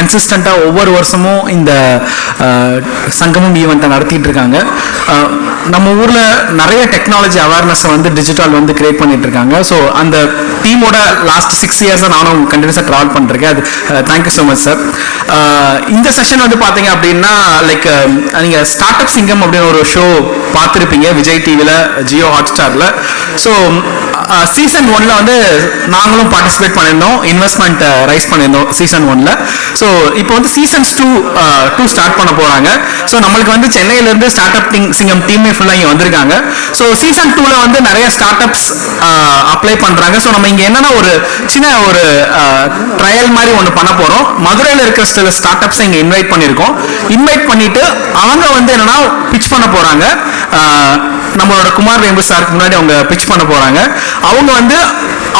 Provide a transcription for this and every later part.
கன்சிஸ்டண்ட்டாக ஒவ்வொரு வருஷமும் இந்த சங்கமம் ஈவெண்ட்டை நடத்திட்டு இருக்காங்க. நம்ம ஊரில் நிறைய டெக்னாலஜி அவேர்னஸை வந்து டிஜிட்டல் வந்து கிரியேட் பண்ணிட்டு இருக்காங்க. ஸோ அந்த டீமோட லாஸ்ட் 6 இயர்ஸாக நானும் கண்டினியூஸாக ட்ராவல் பண்ணிருக்கேன். அது தேங்க்யூ ஸோ மச் சார். இந்த செஷன் வந்து பார்த்தீங்க அப்படின்னா லைக் நீங்கள் ஸ்டார்ட் அப் சிங்கம் அப்படின்னு ஒரு ஷோ பார்த்துருப்பீங்க விஜய் டிவியில், ஜியோ ஹாட்ஸ்டாரில். ஸோ சீசன் 1ல் வந்து நாங்களும் பார்ட்டிசிபேட் பண்ணியிருந்தோம், இன்வெஸ்ட்மெண்ட் ரைஸ் பண்ணியிருந்தோம் சீசன் 1ல். ஸோ இப்போ வந்து சீசன்ஸ் 2 ஸ்டார்ட் பண்ண போகிறாங்க. ஸோ நம்மளுக்கு வந்து சென்னையிலேருந்து ஸ்டார்ட் அப் சிங்கம் டீமே ஃபுல்லாக இங்கே வந்திருக்காங்க. ஸோ சீசன் 2ல் வந்து நிறைய ஸ்டார்ட் அப்ஸ் அப்ளை பண்ணுறாங்க. ஸோ நம்ம இங்கே என்னன்னா ஒரு சின்ன ஒரு ட்ரையல் மாதிரி ஒன்று பண்ண போகிறோம். மதுரையில் இருக்கிற சில ஸ்டார்ட் அப்ஸை இங்கே இன்வைட் பண்ணியிருக்கோம். இன்வைட் பண்ணிட்டு அவங்க வந்து என்னன்னா பிச் பண்ண போகிறாங்க. நம்மளோட குமார் வேம்பு சாருக்கு முன்னாடி அவங்க பிச் பண்ண போகிறாங்க. அவங்க வந்து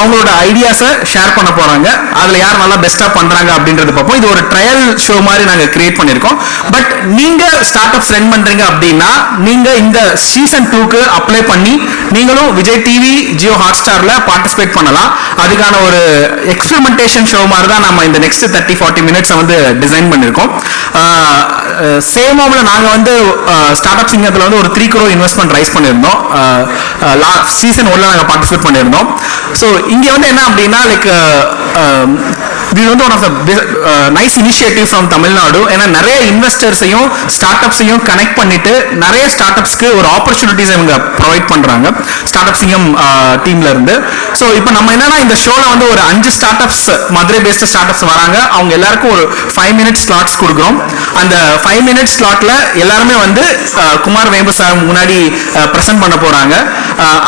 அவங்களோட ஐடியாஸை ஷேர் பண்ண போறாங்க. அதுல யார் நல்லா பெஸ்டா பண்றாங்க அப்படின்றது பார்ப்போம். இது ஒரு ட்ரையல் ஷோ மாதிரி நாங்க கிரியேட் பண்ணிருக்கோம். பட் நீங்க ஸ்டார்ட் அப்ஸ் ரன் பண்றீங்க அப்படின்னா நீங்க இந்த சீசன் 2க்கு அப்ளை பண்ணி நீங்களும் விஜய் டிவி, ஜியோ ஹாட்ஸ்டார்ல பார்ட்டிசிபேட் பண்ணலாம். அதுக்கான ஒரு எக்ஸ்பெரிமெண்டேஷன் ஷோ மாதிரி தான் நம்ம இந்த நெக்ஸ்ட் 30-40 மினிட்ஸ் வந்து டிசைன் பண்ணிருக்கோம். சேமாவில் நாங்க வந்து ஸ்டார்ட் அப் சிங்கத்துல வந்து ஒரு 3 crore இன்வெஸ்ட்மெண்ட் ரைஸ் பண்ணியிருந்தோம். சீசன் 1ல நாங்க பார்ட்டிசிபேட் பண்ணியிருந்தோம். ஸோ இங்க வந்து என்ன அப்படின்னா லைக் இது வந்து one of the nice initiative from Tamil Nadu. ஏன்னா நிறைய இன்வெஸ்டர்ஸையும் ஸ்டார்ட் அப்ஸையும் கனெக்ட் பண்ணிட்டு நிறைய ஸ்டார்ட் அப்ஸ்க்கு ஒரு ஆப்பர்ச்சுனிட்டிஸ் இவங்க ப்ரொவைட் பண்றாங்க ஸ்டார்ட் அப் சிங்கம் டீம்ல இருந்து. ஸோ இப்போ நம்ம என்னன்னா இந்த ஷோல வந்து ஒரு 5 start ups, Madurai based start ups வராங்க. அவங்க எல்லாருக்கும் ஒரு 5 minute ஸ்லாட்ஸ் கொடுக்குறோம். அந்த 5 minute ஸ்லாட்ல எல்லாருமே வந்து குமார் வேம்பு சார் முன்னாடி ப்ரெசென்ட் பண்ண போறாங்க.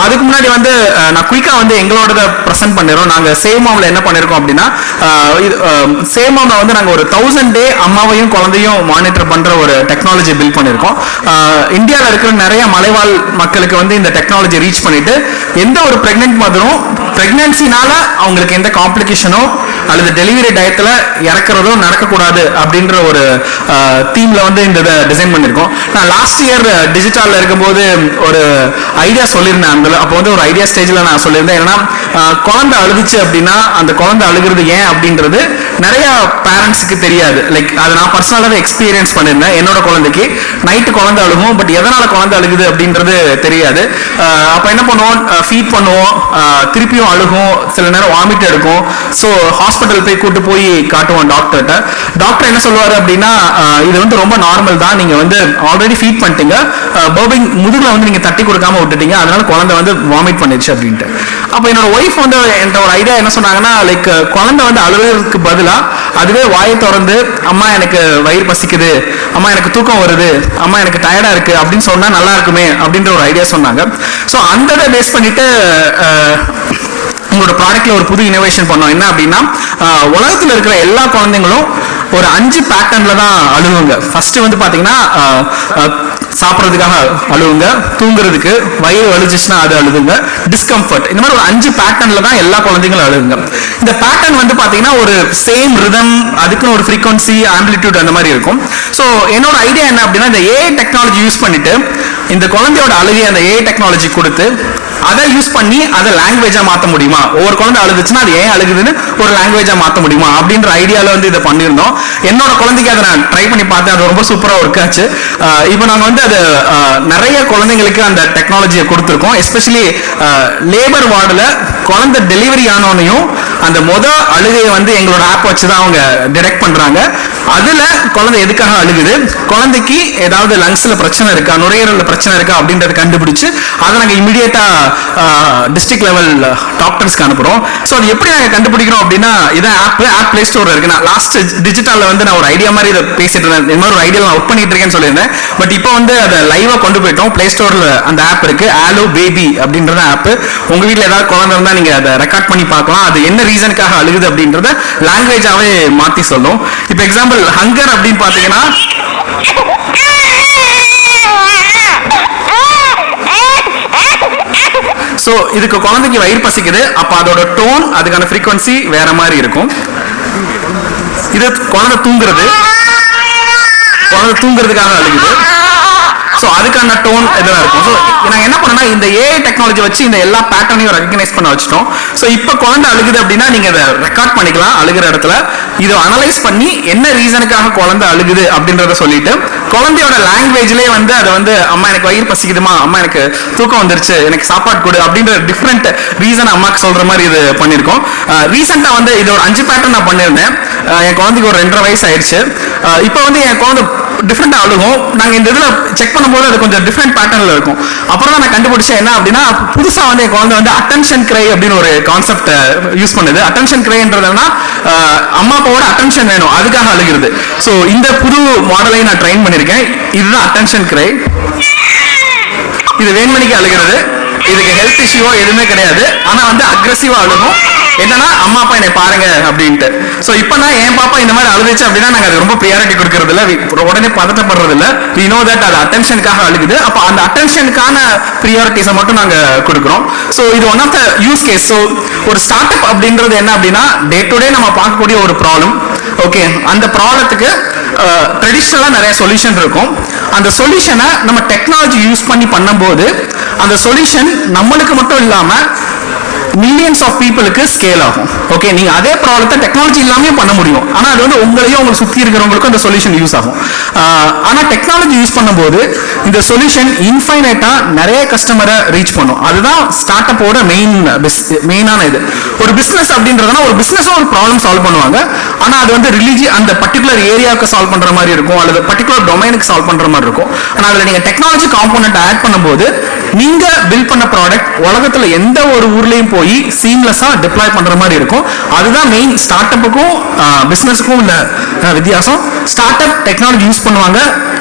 அதுக்கு முன்னாடி வந்து நான் குயிக்கா வந்து எங்களோட ப்ரெசென்ட் பண்ணிடுறோம். நாங்க சேமாவில் என்ன பண்ணிருக்கோம் அப்படின்னா சேமாவில் வந்து நாங்கள் ஒரு 1000 day அம்மாவையும் குழந்தையும் மானிட்டர் பண்ற ஒரு டெக்னாலஜி பில்ட் பண்ணியிருக்கோம். இந்தியாவில் இருக்கிற நிறைய மலைவாழ் மக்களுக்கு வந்து இந்த டெக்னாலஜி ரீச் பண்ணிட்டு எந்த ஒரு பிரெக்னென்ட் மதரும் பிரெக்னன்சினால அவங்களுக்கு எந்த காம்ப்ளிகேஷனோ அல்லது டெலிவரி டயத்துல இறக்குறதோ நடக்கக்கூடாது அப்படின்ற ஒரு தீம்ல வந்து இந்த டிசைன் பண்ணியிருக்கோம். நான் லாஸ்ட் இயர் டிஜிட்டல்ல இருக்கும்போது ஒரு ஐடியா சொல்லியிருந்தேன். அந்த அப்போ வந்து ஒரு ஐடியா ஸ்டேஜ்ல நான் சொல்லியிருந்தேன். ஏன்னா குழந்தை அழுதுச்சு அப்படின்னா அந்த குழந்தை அழுகிறது ஏன் அப்படின்றது நிறைய பேரண்ட்ஸுக்கு தெரியாது. லைக் அதை நான் பர்சனலாகவே எக்ஸ்பீரியன்ஸ் பண்ணியிருந்தேன். என்னோட குழந்தைக்கு நைட்டு குழந்தை அழுகும், பட் எதனால குழந்தை அழுகுது அப்படின்றது தெரியாது. அப்போ என்ன பண்ணுவோம், ஃபீட் பண்ணுவோம், திருப்பியும் அழுகும், சில நேரம் வாமிட் எடுக்கும். ஸோ ஹாஸ்பிட்டல் போய் கூட்டு போய் காட்டுவோம் டாக்டர்கிட்ட. டாக்டர் என்ன சொல்லுவாரு அப்படின்னா இது வந்து ரொம்ப நார்மல் தான், நீங்க வந்து ஆல்ரெடி ஃபீட் பண்ணிட்டீங்க, பர்பிங் முதுகுல வந்து நீங்க தட்டி கொடுக்காம விட்டுட்டீங்க, அதனால குழந்தை வந்து வாமிட் பண்ணிடுச்சு அப்படின்ட்டு. அப்போ என்னோட ஒய்ஃப் வந்து என்கிட்ட ஒரு ஐடியா என்ன சொன்னாங்கன்னா லைக் குழந்தை வந்து அழுகிறதுக்கு பதிலா அதுவே வாயை திறந்து அம்மா எனக்கு வயிறு பசிக்குது, அம்மா எனக்கு தூக்கம் வருது, அம்மா எனக்கு டயர்டா இருக்கு அப்படின்னு சொன்னா நல்லா இருக்குமே அப்படின்ற ஒரு ஐடியா சொன்னாங்க. ஸோ அந்த பேஸ் பண்ணிட்டு உங்களோட ப்ராடக்ட்ல ஒரு புது இனோவேஷன் பண்ணோம். என்ன அப்படின்னா உலகத்தில் இருக்கிற எல்லா குழந்தைங்களும் ஒரு 5 பேட்டர்ன்ல தான் அழுவுங்க. ஃபர்ஸ்ட் வந்து பாத்தீங்கன்னா சாப்பிட்றதுக்காக அழுவுங்க, தூங்குறதுக்கு, வயிறு வலிச்சுச்சுன்னா அது அழுதுங்க, டிஸ்கம்ஃபர்ட், இந்த மாதிரி ஒரு 5 பேட்டர்ன்ல தான் எல்லா குழந்தைங்களும் அழுகுங்க. இந்த பேட்டர்ன் வந்து பாத்தீங்கன்னா ஒரு சேம் ரிதம், அதுக்குன்னு ஒரு ஃப்ரீக்வன்சி, ஆம்பிளிட்யூட் அந்த மாதிரி இருக்கும். ஸோ என்னோட ஐடியா என்ன அப்படின்னா இந்த ஏஐ டெக்னாலஜி யூஸ் பண்ணிட்டு இந்த குழந்தையோட அழுகையை அந்த ஏஐ டெக்னாலஜி கொடுத்து அதை யூஸ் பண்ணி அதை லாங்குவேஜா மாற்ற முடியுமா, ஒவ்வொரு குழந்தை அழுதுச்சுன்னா அது ஏன் அழுகுதுன்னு ஒரு லாங்குவேஜா மாற்ற முடியுமா அப்படின்ற ஐடியால வந்து இதை பண்ணியிருந்தோம். என்னோட குழந்தைக்கு அதை நான் ட்ரை பண்ணி பார்த்தேன், அது ரொம்ப சூப்பரா ஒர்க் ஆச்சு. இப்போ நாங்கள் வந்து அது நிறைய குழந்தைங்களுக்கு அந்த டெக்னாலஜியை கொடுத்துருக்கோம். எஸ்பெஷலி லேபர் வார்டில் குழந்தை டெலிவரி ஆனோனையும் அந்த அழுகையை வந்து எங்களோட ஆப் வச்சு தான் அவங்க டிடெக்ட் பண்றாங்க. அதுல குழந்தை எதுக்காக அழுகுது, குழந்தைக்கு ஏதாவது லங்ஸ்ல பிரச்சனை இருக்கா, நுரையீரல்ல பிரச்சனை இருக்கா அப்படின்றத கண்டுபிடிச்சு அதை நாங்கள் இமிடியேட்டா டிஸ்ட்ரிக்ட் லெவல் டாக்டர்ஸ்க்கு அனுப்புறோம். ஸோ அது எப்படி நாங்கள் கண்டுபிடிக்கிறோம் அப்படின்னா இதான் ஆப் பிளே ஸ்டோர்ல இருக்கு. நான் லாஸ்ட் டிஜிட்டல்ல வந்து நான் ஒரு ஐடியா மாதிரி இதை பேசிட்டு இருந்தேன், இந்த மாதிரி ஒரு ஐடியா நான் ஒர்க் பண்ணிட்டு இருக்கேன்னு சொல்லியிருந்தேன். பட் இப்போ வந்து அதை லைவா கொண்டு போயிட்டோம். பிளே ஸ்டோர்ல அந்த ஆப் இருக்கு, ஆலோ பேபி அப்படின்றத ஆப். உங்க வீட்டில் ஏதாவது குழந்தை இருந்தா நீங்க அதை ரெக்கார்ட் பண்ணி பார்க்கலாம். அது என்ன ரீசனுக்காக அழுகுது அப்படின்றத லாங்குவேஜாவே மாத்தி சொல்லும். இப்போ எக்ஸாம்பிள் ஹங்கர் அப்படின்னு பாத்தீங்கன்னா ஸோ இதுக்கு குழந்தைக்கு வயிறு பசிக்குது, அப்போ அதோட டோன், அதுக்கான ஃப்ரீக்வன்சி வேற மாதிரி இருக்கும். இது குழந்தை தூங்குறதுக்காக அழுகுது. ஸோ அதுக்கான டோன் இதெல்லாம் இருக்கும். ஸோ நாங்கள் என்ன பண்ணோம்னா இந்த ஏஐ டெக்னாலஜி வச்சு இந்த எல்லா பேட்டர்னையும் ரெகக்னைஸ் பண்ண வச்சுட்டோம். ஸோ இப்போ குழந்தை அழுகுது அப்படின்னா நீங்கள் அதை ரெக்கார்ட் பண்ணிக்கலாம் அழுகிற இடத்துல. இதை அனலைஸ் பண்ணி என்ன ரீசனுக்காக குழந்தை அழுகுது அப்படின்றத சொல்லிட்டு குழந்தையோட லாங்குவேஜ்லேயே வந்து அதை வந்து அம்மா எனக்கு வயிறு பசிக்குதுமா, அம்மா எனக்கு தூக்கம் வந்துருச்சு, எனக்கு சாப்பாடு கொடு அப்படின்ற டிஃப்ரெண்ட் ரீசன் அம்மாக்கு சொல்ற மாதிரி இது பண்ணியிருக்கோம். ரீசெண்டாக வந்து இது ஒரு 5 பேட்டர்ன் நான் பண்ணியிருந்தேன். என் குழந்தைக்கு ஒரு 2.5 வயசு ஆயிடுச்சு. இப்போ வந்து என் குழந்தை டிஃப்ரெண்டாக அழுகும். நாங்கள் இந்த இதில் செக் பண்ணும்போது அது கொஞ்சம் டிஃப்ரெண்ட் பேட்டர்னில் இருக்கும். அப்புறம் தான் நான் கண்டுபிடிச்சேன் என்ன அப்படின்னா, புதுசாக வந்து என் குழந்தை வந்து அட்டென்ஷன் கிரை அப்படின்னு ஒரு கான்செப்ட் யூஸ் பண்ணுது. அட்டென்ஷன் கிரைன்றதுனா அம்மா அப்பாவோட அட்டென்ஷன் வேணும், அதுக்காக அழுகிறது. ஸோ இந்த புது மாடலையும் நான் ட்ரெயின் பண்ணியிருக்கேன். இதுதான் அட்டென்ஷன் கிரை. இது வேண்மணிக்கு அழுகிறது. இதுக்கு ஹெல்த் இஷ்யூவோ எதுவுமே கிடையாது. ஆனால் வந்து அக்ரெசிவா அழுகும். என்னன்னா அம்மா அப்பா என்னை பாருங்க அப்படின்ட்டு. ஸோ இப்போ நான் என் பாப்பா இந்த மாதிரி அழுதுச்சு அப்படின்னா நாங்கள் அது ரொம்ப ப்ரியாரிட்டி கொடுக்கறது இல்லை, உடனே பதட்டப்படுறது இல்லை. வி நோ தட் அது அட்டென்ஷனுக்காக அழுகுது. அப்போ அந்த அட்டென்ஷனுக்கான ப்ரியாரிட்டிஸை மட்டும் நாங்கள் கொடுக்குறோம். ஸோ இது one of the use case. So ஒரு ஸ்டார்ட் அப் அப்படின்றது என்ன அப்படின்னா, டே டு டே நம்ம பார்க்கக்கூடிய ஒரு ப்ராப்ளம். ஓகே, அந்த ப்ராப்ளத்துக்கு ட்ரெடிஷ்னலாக நிறைய சொல்யூஷன் இருக்கும். அந்த சொல்யூஷனை நம்ம டெக்னாலஜி யூஸ் பண்ணி பண்ணும்போது அந்த சொல்யூஷன் நம்மளுக்கு மட்டும் இல்லாமல் மில்லியன்ஸ் ஆஃப் பீப்புளுக்கு ஸ்கேல் ஆகும். ஓகே, நீங்க அதே ப்ராப்ளத்தை டெக்னாலஜி இல்லாமே பண்ண முடியும். ஆனா அது வந்து உங்களையும் உங்களை சுத்தி இருக்கிறவங்களுக்கும் அந்த சொல்யூஷன் யூஸ் ஆகும். ஆனா டெக்னாலஜி யூஸ் பண்ணும்போது இந்த சொல்யூஷன் இன்ஃபைனைட்டா நிறைய கஸ்டமரை ரீச் பண்ணும். அதுதான் ஸ்டார்ட் அப்போட மெயினான இது. ஒரு பிசினஸ் அப்படின்றதுனா ஒரு பிசினஸும் ஒரு ப்ராப்ளம் சால்வ் பண்ணுவாங்க. ஆனா அது வந்து அந்த பர்டிகுலர் ஏரியாவுக்கு சால்வ் பண்ற மாதிரி இருக்கும், அல்லது பர்டிகுலர் டொமைனுக்கு சால்வ் பண்ற மாதிரி இருக்கும். ஆனா அதுல நீங்க டெக்னாலஜி காம்போனன்ட் ஆட் பண்ணும்போது நீங்க பில்ட் பண்ண ப்ராடக்ட் உலகத்துல எந்த ஒரு ஊர்லயும் போய் சீம்லெஸ்ஸா டிப்ளாய் பண்ற மாதிரி இருக்கும். அதுதான் மெயின் ஸ்டார்ட் அப்புக்கும் பிசினஸுக்கும் உள்ள வித்தியாசம். ஸ்டார்ட் அப் டெக்னாலஜி யூஸ் பண்ணுவாங்க,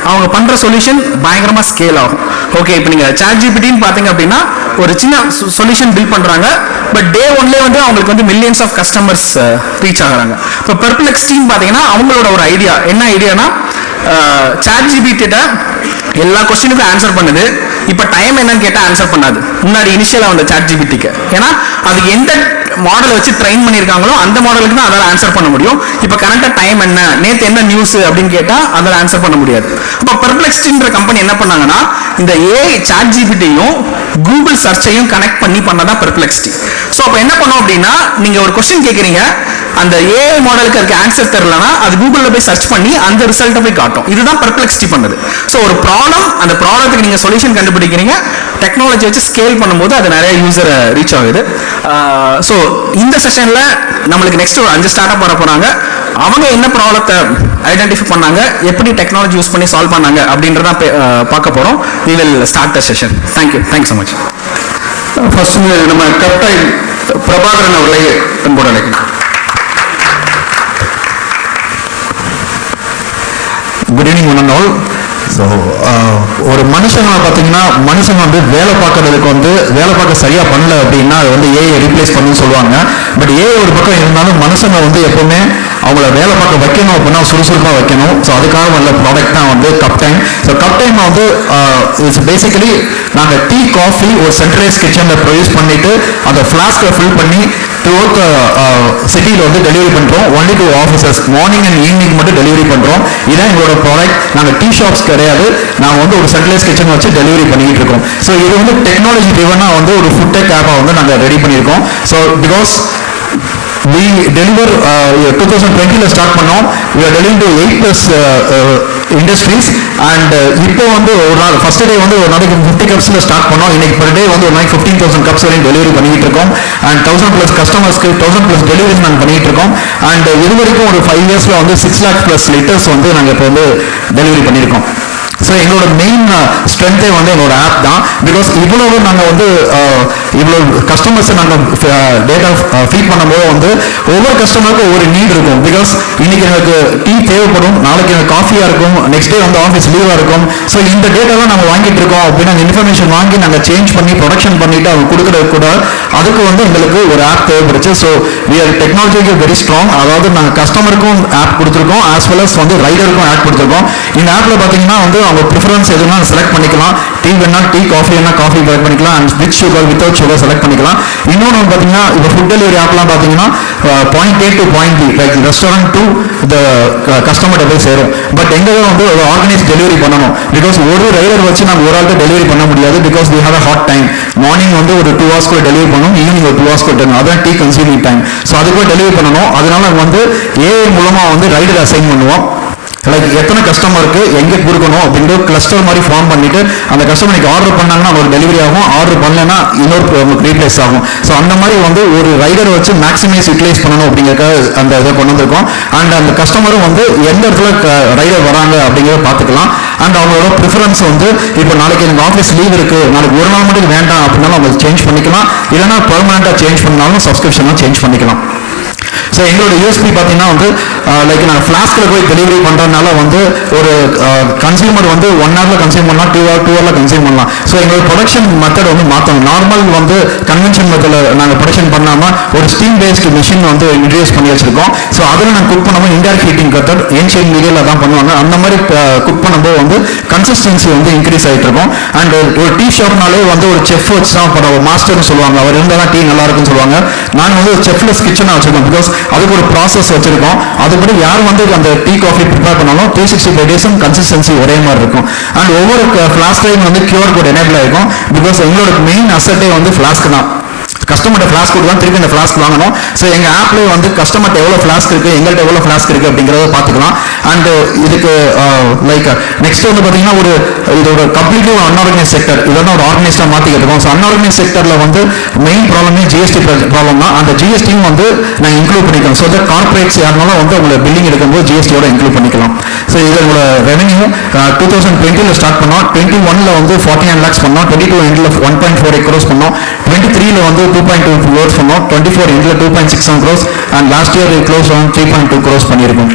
அவங்க பண்ற சொல்யூஷன் பயங்கரமா ஸ்கேல் ஆகும். ஓகே, இப்போ நீங்க ChatGPTன்னு பாத்தீங்க அப்படின்னா ஒரு சின்ன சொல்யூஷன் பில்ட் பண்றாங்க, பட் டே ஒன்லேயே வந்து அவங்களுக்கு வந்து மில்லியன்ஸ் ஆஃப் கஸ்டமர்ஸ் ரீச் ஆகுறாங்க. இப்போ பெர்ப்ளெக்ஸிட்டின்னு பாத்தீங்கன்னா அவங்களோட ஒரு ஐடியா என்ன ஐடியானா, ChatGPT எல்லா கொஸ்டினுக்கும் ஆன்சர் பண்ணுது. இப்போ டைம் என்னன்னு கேட்டால் ஆன்சர் பண்ணாது. முன்னாடி இனிஷியலாக வந்த ChatGPTக்கு, ஏன்னா அதுக்கு எந்த மாடலை வச்சு ட்ரெயின் பண்ணியிருக்காங்களோ அந்த மாடலுக்கு தான் அதால் ஆன்சர் பண்ண முடியும். இப்போ கரெக்டாக டைம் என்ன, நேற்று என்ன நியூஸ் அப்படின்னு கேட்டால் அதால் ஆன்சர் பண்ண முடியாது. இப்போ பெர்ப்ளெக்ஸிட்டின்ற கம்பெனி என்ன பண்ணாங்கன்னா, இந்த ஏஐ ChatGPTயும் கூகுள் சர்ச்சையும் கனெக்ட் பண்ணி பண்ணதான் பெர்ப்ளெக்ஸிட்டி. ஸோ அப்போ என்ன பண்ணோம் அப்படின்னா, நீங்கள் ஒரு கொஸ்டின் கேட்குறீங்க, அந்த ஏஐ மாடலுக்கு அதுக்கு ஆன்சர் தெரியலனா அது கூகுளில் போய் சர்ச் பண்ணி அந்த ரிசல்ட்டை போய் காட்டும். இதுதான் பெர்ப்ளெக்ஸிட்டி பண்ணுது. ஸோ ஒரு ப்ராப்ளம், அந்த ப்ராப்ளத்துக்கு நீங்கள் சொல்யூஷன் கண்டுபிடிக்கிறீங்க, டெக்னாலஜி வச்சு ஸ்கேல் பண்ணும்போது அது நிறைய யூசரை ரீச் ஆகுது. ஸோ இந்த செஷனில் நம்மளுக்கு நெக்ஸ்ட் ஒரு 5 ஸ்டார்ட் அப் வர போகிறாங்க. அவங்க என்ன ப்ராப்ளத்தை ஐடென்டிஃபை பண்ணாங்க, எப்படி டெக்னாலஜி யூஸ் பண்ணி சால்வ் பண்ணாங்க அப்படின்றத பார்க்க போகிறோம். we will start the session. Thank you so much. First நம்ம கேப்டன் பிரபாகரன் அவர்களை அன்போடு அழைக்கிறோம். Good evening one and all. So ஒரு மனுஷங்களை பார்த்தீங்கன்னா, மனுஷங்க வந்து வேலை பார்க்கறதுக்கு வந்து வேலை பார்க்க சரியாக பண்ணல அப்படின்னா அது வந்து ஏஐ ரீப்ளேஸ் பண்ணுன்னு சொல்லுவாங்க. பட் ஏஐ ஒரு பக்கம் இருந்தாலும் மனுஷங்க வந்து எப்பவுமே அவங்கள வேலை பார்க்க வைக்கணும் அப்படின்னா சுறுசுறுப்பாக வைக்கணும். ஸோ அதுக்காக வந்த ப்ராடக்ட் தான் வந்து கப்டைம். ஸோ கப்டைம் வந்து இட்ஸ் பேசிக்கலி நாங்கள் டீ காஃபி ஒரு சென்ட்ரலைஸ் கிச்சனில் ப்ரொடியூஸ் பண்ணிட்டு அந்த ஃப்ளாஸ்கில் ஃபில் பண்ணி த்ரூஅவுட் சிட்டியில் வந்து டெலிவரி பண்ணுறோம். Only to officers morning and evening மட்டும் டெலிவரி பண்ணுறோம். இதுதான் எங்களோட ப்ராடக்ட். நாங்கள் டீ ஷாப்ஸ் கிடையாது, நாங்கள் வந்து ஒரு சென்ட்ரலைஸ் கிச்சன் வச்சு டெலிவரி பண்ணிக்கிட்டு இருக்கோம். ஸோ இது வந்து டெக்னாலஜி ட்ரிவனாக வந்து ஒரு ஃபுட் டெக் ஆப்பாக வந்து நாங்கள் ரெடி பண்ணியிருக்கோம். So because we deliver 2020 start பண்ணோம். we are delivering to 8+ industries and இப்போ வந்து ஒரு நாள் ஃபர்ஸ்ட் டே வந்து ஒரு நாளைக்கு 50 கப்ஸில் ஸ்டார்ட் பண்ணோம். இன்னைக்கு per day வந்து ஒரு நாளைக்கு 15,000 கப்ஸ் வரையும் டெலிவரி பண்ணிட்டு இருக்கோம். அண்ட் 1000+ கஸ்டமர்ஸ்க்கு 1000+ டெலிவரிஸ் நாங்கள் பண்ணிட்டு இருக்கோம். அண்ட் இது வரைக்கும் ஒரு 5 இயர்ஸில் வந்து 6 lakh+ லிட்டர்ஸ் வந்து நாங்கள் இப்போ வந்து டெலிவரி பண்ணியிருக்கோம். ஸோ எங்களோட மெயின் ஸ்ட்ரென்த்தே வந்து எங்களோட ஆப் தான். பிகாஸ் இவ்வளவு நாங்கள் வந்து இவ்வளோ கஸ்டமர்ஸை நாங்கள் டேட்டா ஃபீட் பண்ணும்போது வந்து ஒவ்வொரு கஸ்டமருக்கும் ஒவ்வொரு நீட் இருக்கும். பிகாஸ் இன்னைக்கு எனக்கு டீ தேவைப்படும், நாளைக்கு எனக்கு காஃபியாக இருக்கும், நெக்ஸ்ட் டே வந்து ஆஃபீஸ் லீவாக இருக்கும். ஸோ இந்த டேட்டாலாம் நம்ம வாங்கிட்டு இருக்கோம் அப்படின்னா அந்த இன்ஃபர்மேஷன் வாங்கி நாங்கள் சேஞ்ச் பண்ணி ப்ரொடக்ஷன் பண்ணிட்டு அவங்க கொடுக்குறது கூட அதுக்கு வந்து எங்களுக்கு ஒரு ஆப் தேவைப்படுச்சு. ஸோ வி ஆர் டெக்னாலஜிக்கு வெரி ஸ்ட்ராங். அதாவது நாங்கள் கஸ்டமருக்கும் ஆப் கொடுத்துருக்கோம், ஆஸ் வெல் அஸ் வந்து ரைடருக்கும் ஆப் கொடுத்துருக்கோம். இந்த ஆப்பில் பார்த்தீங்கன்னா வந்து அவங்க ப்ரிஃபரன்ஸ் எதுனா செலக்ட் பண்ணிக்கலாம். டீ வேணா டீ, காஃபி வேணா காஃபி செலக்ட் பண்ணிக்கலாம், and with sugar without sugar select பண்ணிக்கலாம். இன்னொன்று பார்த்தீங்கன்னா இப்போ ஃபுட் டெலிவரி ஆப்லாம் பார்த்தீங்கன்னா point A to point B, like restaurant to the கஸ்டமர்கிட்ட போய் சேரும். பட் எங்கே வந்து ஒரு ஆர்கனைஸ் டெலிவரி பண்ணணும், பிகாஸ் ஒரு ரைடர் வச்சு நம்ம ஒரு ஆள்கிட்ட டெலிவரி பண்ண முடியாது, because we have a hot time. Morning வந்து ஒரு 2 hours டெலிவரி பண்ணணும், ஈவினிங் ஒரு 2 hours டெலிவரி, அதான் டீ கன்சியூமிங் டைம். ஸோ அதுக்குள்ள டெலிவரி பண்ணணும். அதனால வந்து ஏஐ மூலமாக வந்து ரைடர் அசைன் பண்ணுவோம். லைக் எத்தனை கஸ்டமருக்கு எங்கே கொடுக்கணும் அப்படின்ற கிளஸ்டர் மாதிரி ஃபார்ம் பண்ணிட்டு அந்த கஸ்டமர் இன்னைக்கு ஆர்டர் பண்ணாங்கன்னா ஒரு டெலிவரி ஆகும், ஆர்டர் பண்ணலன்னா இன்னொரு உங்களுக்கு ரீப்ளேஸ் ஆகும். ஸோ அந்த மாதிரி வந்து ஒரு ரைடர் வச்சு மேக்ஸிமைஸ் யூட்டிலைஸ் பண்ணணும் அப்படிங்கிறத அந்த இதை கொண்டு வந்திருக்கோம். அண்ட் அந்த கஸ்டமரும் வந்து எந்த இடத்துல ரைடர் வராங்க அப்படிங்கிறத பார்த்துக்கலாம். அண்ட் அவங்களோட ப்ரிஃபரன்ஸ் வந்து இப்போ நாளைக்கு எனக்கு ஆஃபீஸ் லீவ் இருக்குது, நாளைக்கு ஒரு நாள் மட்டும் வேண்டாம் அப்படின்னாலும் அவங்க சேஞ்ச் பண்ணிக்கலாம், இல்லைனா பெர்மனெண்ட்டாக சேஞ்ச் பண்ணாலும் சப்ஸ்கிரிப்ஷனாக சேஞ்ச் பண்ணிக்கலாம். ஸோ எங்களோட யூஎஸ்பி பார்த்தீங்கன்னா வந்து லைக் நாங்கள் ஃப்ளாஸ்கில் போய் டெலிவரி பண்ணுறதுனால வந்து ஒரு கன்சியூமர் வந்து 1 hour கன்சியூம் பண்ணலாம், 2 hour கன்சியூம் பண்ணலாம். ஸோ எங்களோட ப்ரொடக்ஷன் மெத்தட் வந்து மாற்றணும். நார்மல் வந்து கன்வென்ஷன் மெத்தடில் நாங்கள் ப்ரொடக்ஷன் பண்ணாமல் ஒரு ஸ்டீம் பேஸ்டு மிஷின் வந்து இன்ட்ரடியூஸ் பண்ணி வச்சிருக்கோம். ஸோ அதில் நாங்கள் குக் பண்ணும்போது இன்டைரக்ட் ஹீட்டிங் மெத்தட் ஏன்ஷியன் மீடியாவில் தான் பண்ணுவாங்க. அந்த மாதிரி குக் பண்ணும்போது வந்து கன்சிஸ்டன்சி வந்து இன்க்ரீஸ் ஆகிட்டு இருக்கும். அண்ட் ஒரு டீ ஷாப்னாலே வந்து ஒரு செஃப் வச்சு தான் பண்ண மாஸ்டர்னு சொல்லுவாங்க, அவர் இருந்தால் தான் டீ நல்லா இருக்குன்னு சொல்லுவாங்க. நாங்கள் வந்து ஒரு செஃப்லெஸ் கிச்சனாக வச்சுருக்கோம், பிகாஸ் அதுக்கு ஒரு ப்ராசஸ் வச்சிருக்கோம். அதுபடி யார் வந்து அந்த டீ காஃபி ப்ரிப்பேர் பண்ணாலும் 365 டேஸும் கன்சிஸ்டன்சி ஒரே மாதிரி இருக்கும். அண்ட் ஒவ்வொரு ஃப்ளாஸ்க்லையும் வந்து கியூஆர் கோட் எனேபிள் ஆகிருக்கும், பிகாஸ் எங்களோட மெயின் அசட்டே வந்து ஃப்ளாஸ்க் தான். கஸ்டமர்கிட்ட ஃப்ளாஸ்க் கொடுத்து தான் திருப்பி இந்த ஃப்ளாஸ்க் வாங்கணும். ஸோ எங்கள் ஆப்லேயே வந்து கஸ்டமர்கிட்ட எவ்வளோ ஃப்ளாஸ்க் இருக்குது, எங்கள்கிட்ட எவ்வளோ ஃப்ளாஸ்க் இருக்குது அப்படிங்கிறத பார்த்துக்கலாம். அண்ட் இதுக்கு லைக் நெக்ஸ்ட் வந்து பார்த்தீங்கன்னா இது ஒரு கம்ப்ளீட்லி ஒரு அன்ஆர்கனைஸ் செக்டர், இதெல்லாம் ஒரு ஆர்கனைஸ்டாக மாற்றிக்கிட்டு இருக்கோம். ஸோ அன்ஆர்கனைஸ் செக்டரில் வந்து மெயின் ப்ராப்ளமே ஜிஎஸ்டி ப்ராப்ளம் தான். அந்த ஜிஎஸ்டியும் வந்து நாங்கள் இன்க்ளூட் பண்ணிக்கலாம். ஸோ தட் கார்பரேட்ஸ் யாருனாலும் வந்து உங்களை பில்லிங் எடுக்கும்போது ஜிஎஸ்டியோட இன்க்ளூட் பண்ணிக்கலாம். ஸோ இது உங்களோட ரெவன்யூ 2020 ஸ்டார்ட் பண்ணோம், 21 வந்து 49 lakhs பண்ணோம், 22 எண்டில் 1.48 crores பண்ணோம், 23 வந்து 2.2 crores பண்ணோம், 24 எண்டில் 2.67 crores, and last year close வந்து 3.2 crores பண்ணியிருக்கோம்.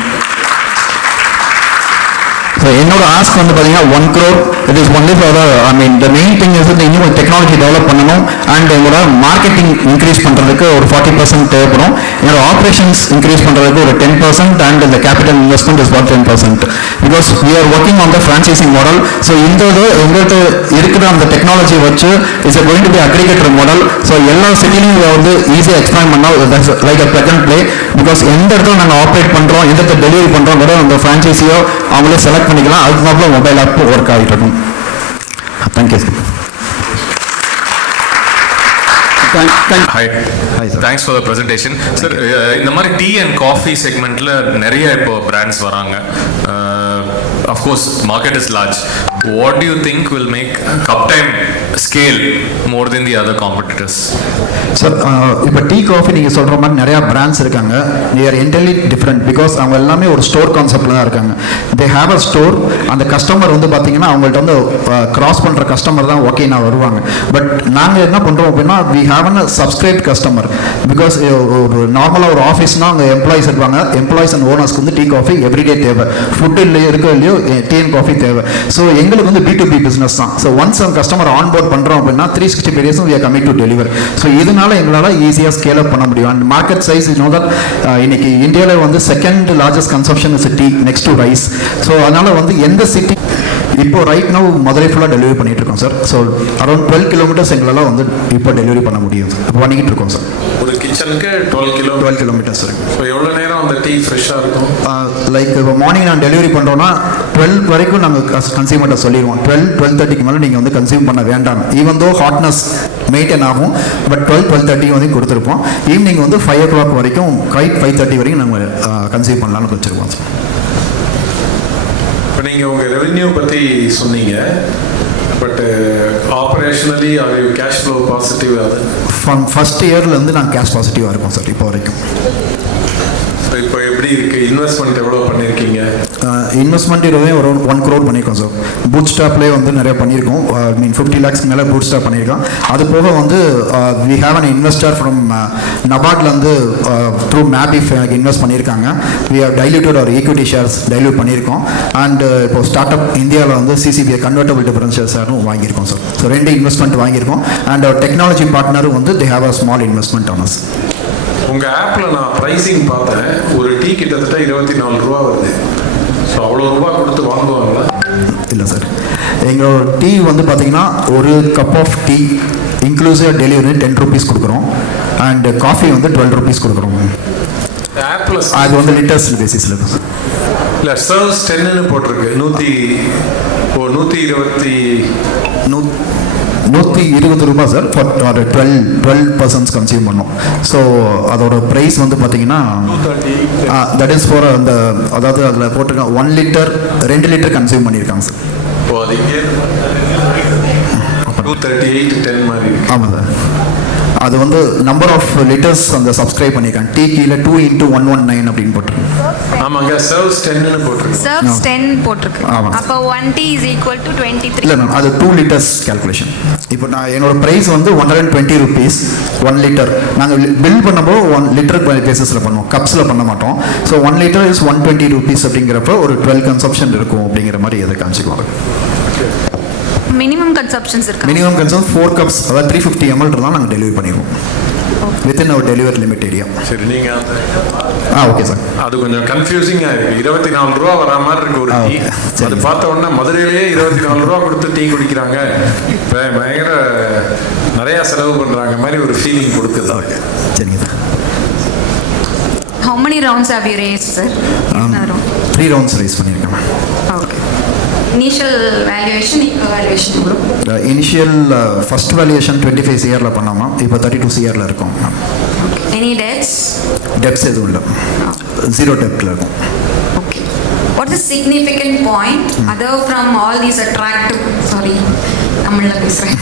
ஸோ என்னோட ஆஸ்க் வந்து பார்த்தீங்கன்னா 1 crore. It is only for the main thing is இன்னும் டெக்னாலஜி டெவலப் பண்ணணும். அண்ட் எங்களோட மார்க்கெட்டிங் இன்க்ரீஸ் பண்ணுறதுக்கு ஒரு 40% தேவைப்படும். என்னோட ஆப்ரேஷன்ஸ் இன்க்ரீஸ் பண்ணுறதுக்கு ஒரு 10%, அண்ட் இந்த capital investment is for 10%, because we are working on the franchising model. So இந்த எங்கள்கிட்ட இருக்கிற அந்த டெக்னாலஜி வச்சு is going to be aggregator model. So எல்லா சிட்டிலையும் வந்து ஈஸியாக எக்ஸ்பிளைன் பண்ணால் like a plug and play, because எந்த இடத்துல நாங்கள் ஆப்ரேட் பண்ணுறோம், எந்த இடத்துல டெலிவரி பண்ணுறோம் கூட அந்த ஃப்ரான்ச்சைஸியோ அவங்களே செலக்ட் பண்ணிக்கலாம். அதுக்கு மொபைல் ஆப் ஒர்க் ஆகிட்டு இருக்கும். Thank you. Hi sir. Thanks for the presentation. Sir, இந்த மாதிரி டீ அண்ட் காஃபி செக்மெண்ட்ல நிறைய இப்போ பிராண்ட்ஸ் வராங்க. Of course, market is large. What do you think will make Cup Time scale more than the other competitors? Sir இப்போ tea coffee நீங்கள் சொல்கிற மாதிரி நிறையா பிராண்ட்ஸ் இருக்காங்க. they are entirely different, because அவங்க எல்லாமே ஒரு ஸ்டோர் கான்செப்டில் தான் இருக்காங்க. they have a store. அந்த கஸ்டமர் வந்து பார்த்தீங்கன்னா அவங்கள்ட்ட வந்து கிராஸ் பண்ணுற கஸ்டமர் தான் ஓகே நான் வருவாங்க. பட் நாங்கள் என்ன பண்ணுறோம் அப்படின்னா we have a subscribed customer, because ஒரு நார்மலாக ஒரு ஆஃபீஸ்னால் அங்கே எம்ப்ளாயிஸ் இருப்பாங்க. எம்ப்ளாயிஸ் அண்ட் ஓனர்ஸ்க்கு வந்து டீ காஃபி எவ்ரிடே தேவை, ஃபுட்டு இல்லையோ இருக்கோ இல்லையோ டீ அண்ட் காஃபி தேவை. ஸோ எங்களுக்கு வந்து B2B பிஸ்னஸ் தான். ஸோ ஒன்ஸ் அந்த கஸ்டமர் ஆன் போர்ட் பண்ணுறோம் அப்படின்னா 365 days we are coming to deliver. So இதனால எங்களால் ஈஸியாக ஸ்கேல் அப் பண்ண முடியும். And market size you know that இன்னைக்கு இந்தியாவில் வந்து second largest consumption is tea, next to rice. So அதனால வந்து எந்த சிட்டி இப்போ ரைட் நவ் மதுரை ஃபுல்லாக டெலிவரி பண்ணிட்டு இருக்கோம் சார். ஸோ அரௌண்ட் 12 kilometers எங்களால் வந்து இப்போ டெலிவரி பண்ண முடியும் சார். இப்போ பண்ணிக்கிட்டு இருக்கோம் சார். ஒரு கிச்சனுக்கு 12 kilometers சார். ஸோ எவ்வளோ நேரம் அந்த டீ ஃப்ரெஷ்ஷாக இருக்கும்? லைக் இப்போ மார்னிங் நான் டெலிவரி பண்ணுறோன்னா 12 வரைக்கும் நாங்கள் கன்சியூமர்கிட்ட சொல்லிடுவோம். 12:30க்கு மேலே நீங்கள் வந்து கன்சியூம் பண்ண வேண்டாம். ஈவன் தோ ஹாட்னஸ் மெயின்டைன் ஆகும், பட் 12:30 வரைக்கும் கொடுத்துருப்போம். ஈவினிங் வந்து 5 o'clock வரைக்கும் 5:30 வரைக்கும் நாங்கள் கன்சியூம் பண்ணலான்னு வச்சுருக்கோம் சார். இப்போ நீங்கள் உங்கள் ரெவென்யூ பற்றி சொன்னீங்க, பட் ஆப்ரேஷனலி அது கேஷ் ஃப்ளோ பாசிட்டிவ் அது ஃப்ரம் ஃபர்ஸ்ட் இயர்லேருந்து நாங்கள் கேஷ் பாசிட்டிவாக இருக்கோம் சார் இப்போ வரைக்கும். இப்போ எப்படி இருக்குது? இன்வெஸ்ட்மெண்ட் எவ்வளோ பண்ணியிருக்கீங்க? இன்வெஸ்ட்மெண்ட் இதுவே ஒரு 1 crore பண்ணியிருக்கோம் சார். பூட் ஸ்டாப்லேயே வந்து நிறைய பண்ணியிருக்கோம். 50 lakhs மேலே பூட் ஸ்டாப் பண்ணியிருக்கோம். அது போக வந்து we have an investor from நபார்ட்லேருந்து த்ரூ மேபிஃப் இன்வெஸ்ட் பண்ணியிருக்காங்க. We have diluted our equity shares dilute பண்ணியிருக்கோம். அண்ட் இப்போ ஸ்டார்ட் அப் இந்தியாவில் வந்து CCBI கன்வெர்ட்டபிள் டிஃபரன்ஷியல் ஷேரும் வாங்கியிருக்கோம் சார். ஸோ 2 இன்வெஸ்ட்மெண்ட் வாங்கியிருக்கோம். அண்ட் அவர் டெக்னாலஜி பார்ட்னரும் வந்து they have a small investment on us. உங்கள் ஆப்பில் நான் ப்ரைஸிங் பார்த்தேன், ஒரு டீ கிட்டத்தட்ட 24 ரூபா வருது. ஸோ அவ்வளோ ரூபா கொடுத்து வாங்குவாங்களா? இல்லை சார், எங்களோட டீ வந்து பார்த்தீங்கன்னா ஒரு cup of tea inclusive delivery 10 rupees கொடுக்குறோம். அண்ட் காஃபி வந்து 12 rupees கொடுக்குறோம். அது வந்து லிட்டர்ஸ் பேசிஸில் இருக்கும் சார். இல்லை சர்வ்ஸ் 10ன்னு போட்டிருக்கு. 120 ரூபாய் சார் ஃபார் 12 பர்சன்ஸ் கன்சியூம் பண்ணோம். ஸோ அதோட ப்ரைஸ் வந்து பார்த்தீங்கன்னா தட் இஸ் ஃபார் அந்த, அதாவது அதில் போட்டிருக்காங்க 1 லிட்டர் 2 லிட்டர் கன்சியூம் பண்ணியிருக்காங்க சார். ஓ அது இங்கே 238 10 மாதிரி. ஆமாம் சார், அது வந்து நம்பர் ஆஃப் லிட்டர்ஸ் அந்த சப்ஸ்கிரைப் பண்ணியிருக்காங்க. டீ கீழே 2 × 119 அப்படின்னு போட்டிருக்காங்க. ஆமாங்க, சர்வ்ஸ் 10ன்னு போட்டிருக்கு. சர்வ்ஸ் 10 போட்டிருக்கு. ஆமாம். அப்போ 1 tea is equal to 23. இல்லை மேம், அது 2 லிட்டர்ஸ் கேல்குலேஷன். இப்போ நான் என்னோட ப்ரைஸ் வந்து 120 rupees 1 லிட்டர். நாங்கள் பில் பண்ணும்போது 1 லிட்டர் பேசிஸில் பண்ணுவோம், கப்ஸில் பண்ண மாட்டோம். ஸோ 1 லிட்டர் இஸ் 120 rupees அப்படிங்கிறப்ப ஒரு 12 கன்சப்ஷன் இருக்கும் அப்படிங்கிற மாதிரி எதை காமிச்சிக்குவாங்க. மினிமம் கன்சப்ஷன்ஸ் இருக்கு. மினிமம் கன்சப்ஷன் 4 cups, அதாவது 350 ml இருந்தால் நாங்கள் டெலிவரி பண்ணிடுவோம் வித்தின் அவர் டெலிவரி லிமிட் ஏரியா. சரி, நீங்கள் ஓகே சார். அது கொஞ்சம் கன்ஃபியூசிங்காக இருக்குது. 24 ரூபா வரா மாதிரி இருக்கு ஒரு டீ. அது பார்த்த உடனே மதுரையிலேயே 24 ரூபா கொடுத்து டீ குடிக்கிறாங்க, இப்போ பயங்கர நிறையா செலவு பண்ணுறாங்க மாதிரி ஒரு ஃபீலிங் கொடுக்குது. ஓகே, சரிங்க sir. How many rounds have you raised, sir? 3 rounds raise பண்ணியிருக்கேன் ma'am. Okay. Initial valuation, evaluation. Initial first valuation 25 CR பண்ணாமல் இப்போ 32 CR இருக்கும். Any debts? டெப்ஸ் எதுவும் இல்லை, 0 டெப்டில் இருக்கும். Okay. What is the significant point other from all these attractive, sorry, தமிழில் பேசுகிறேன்,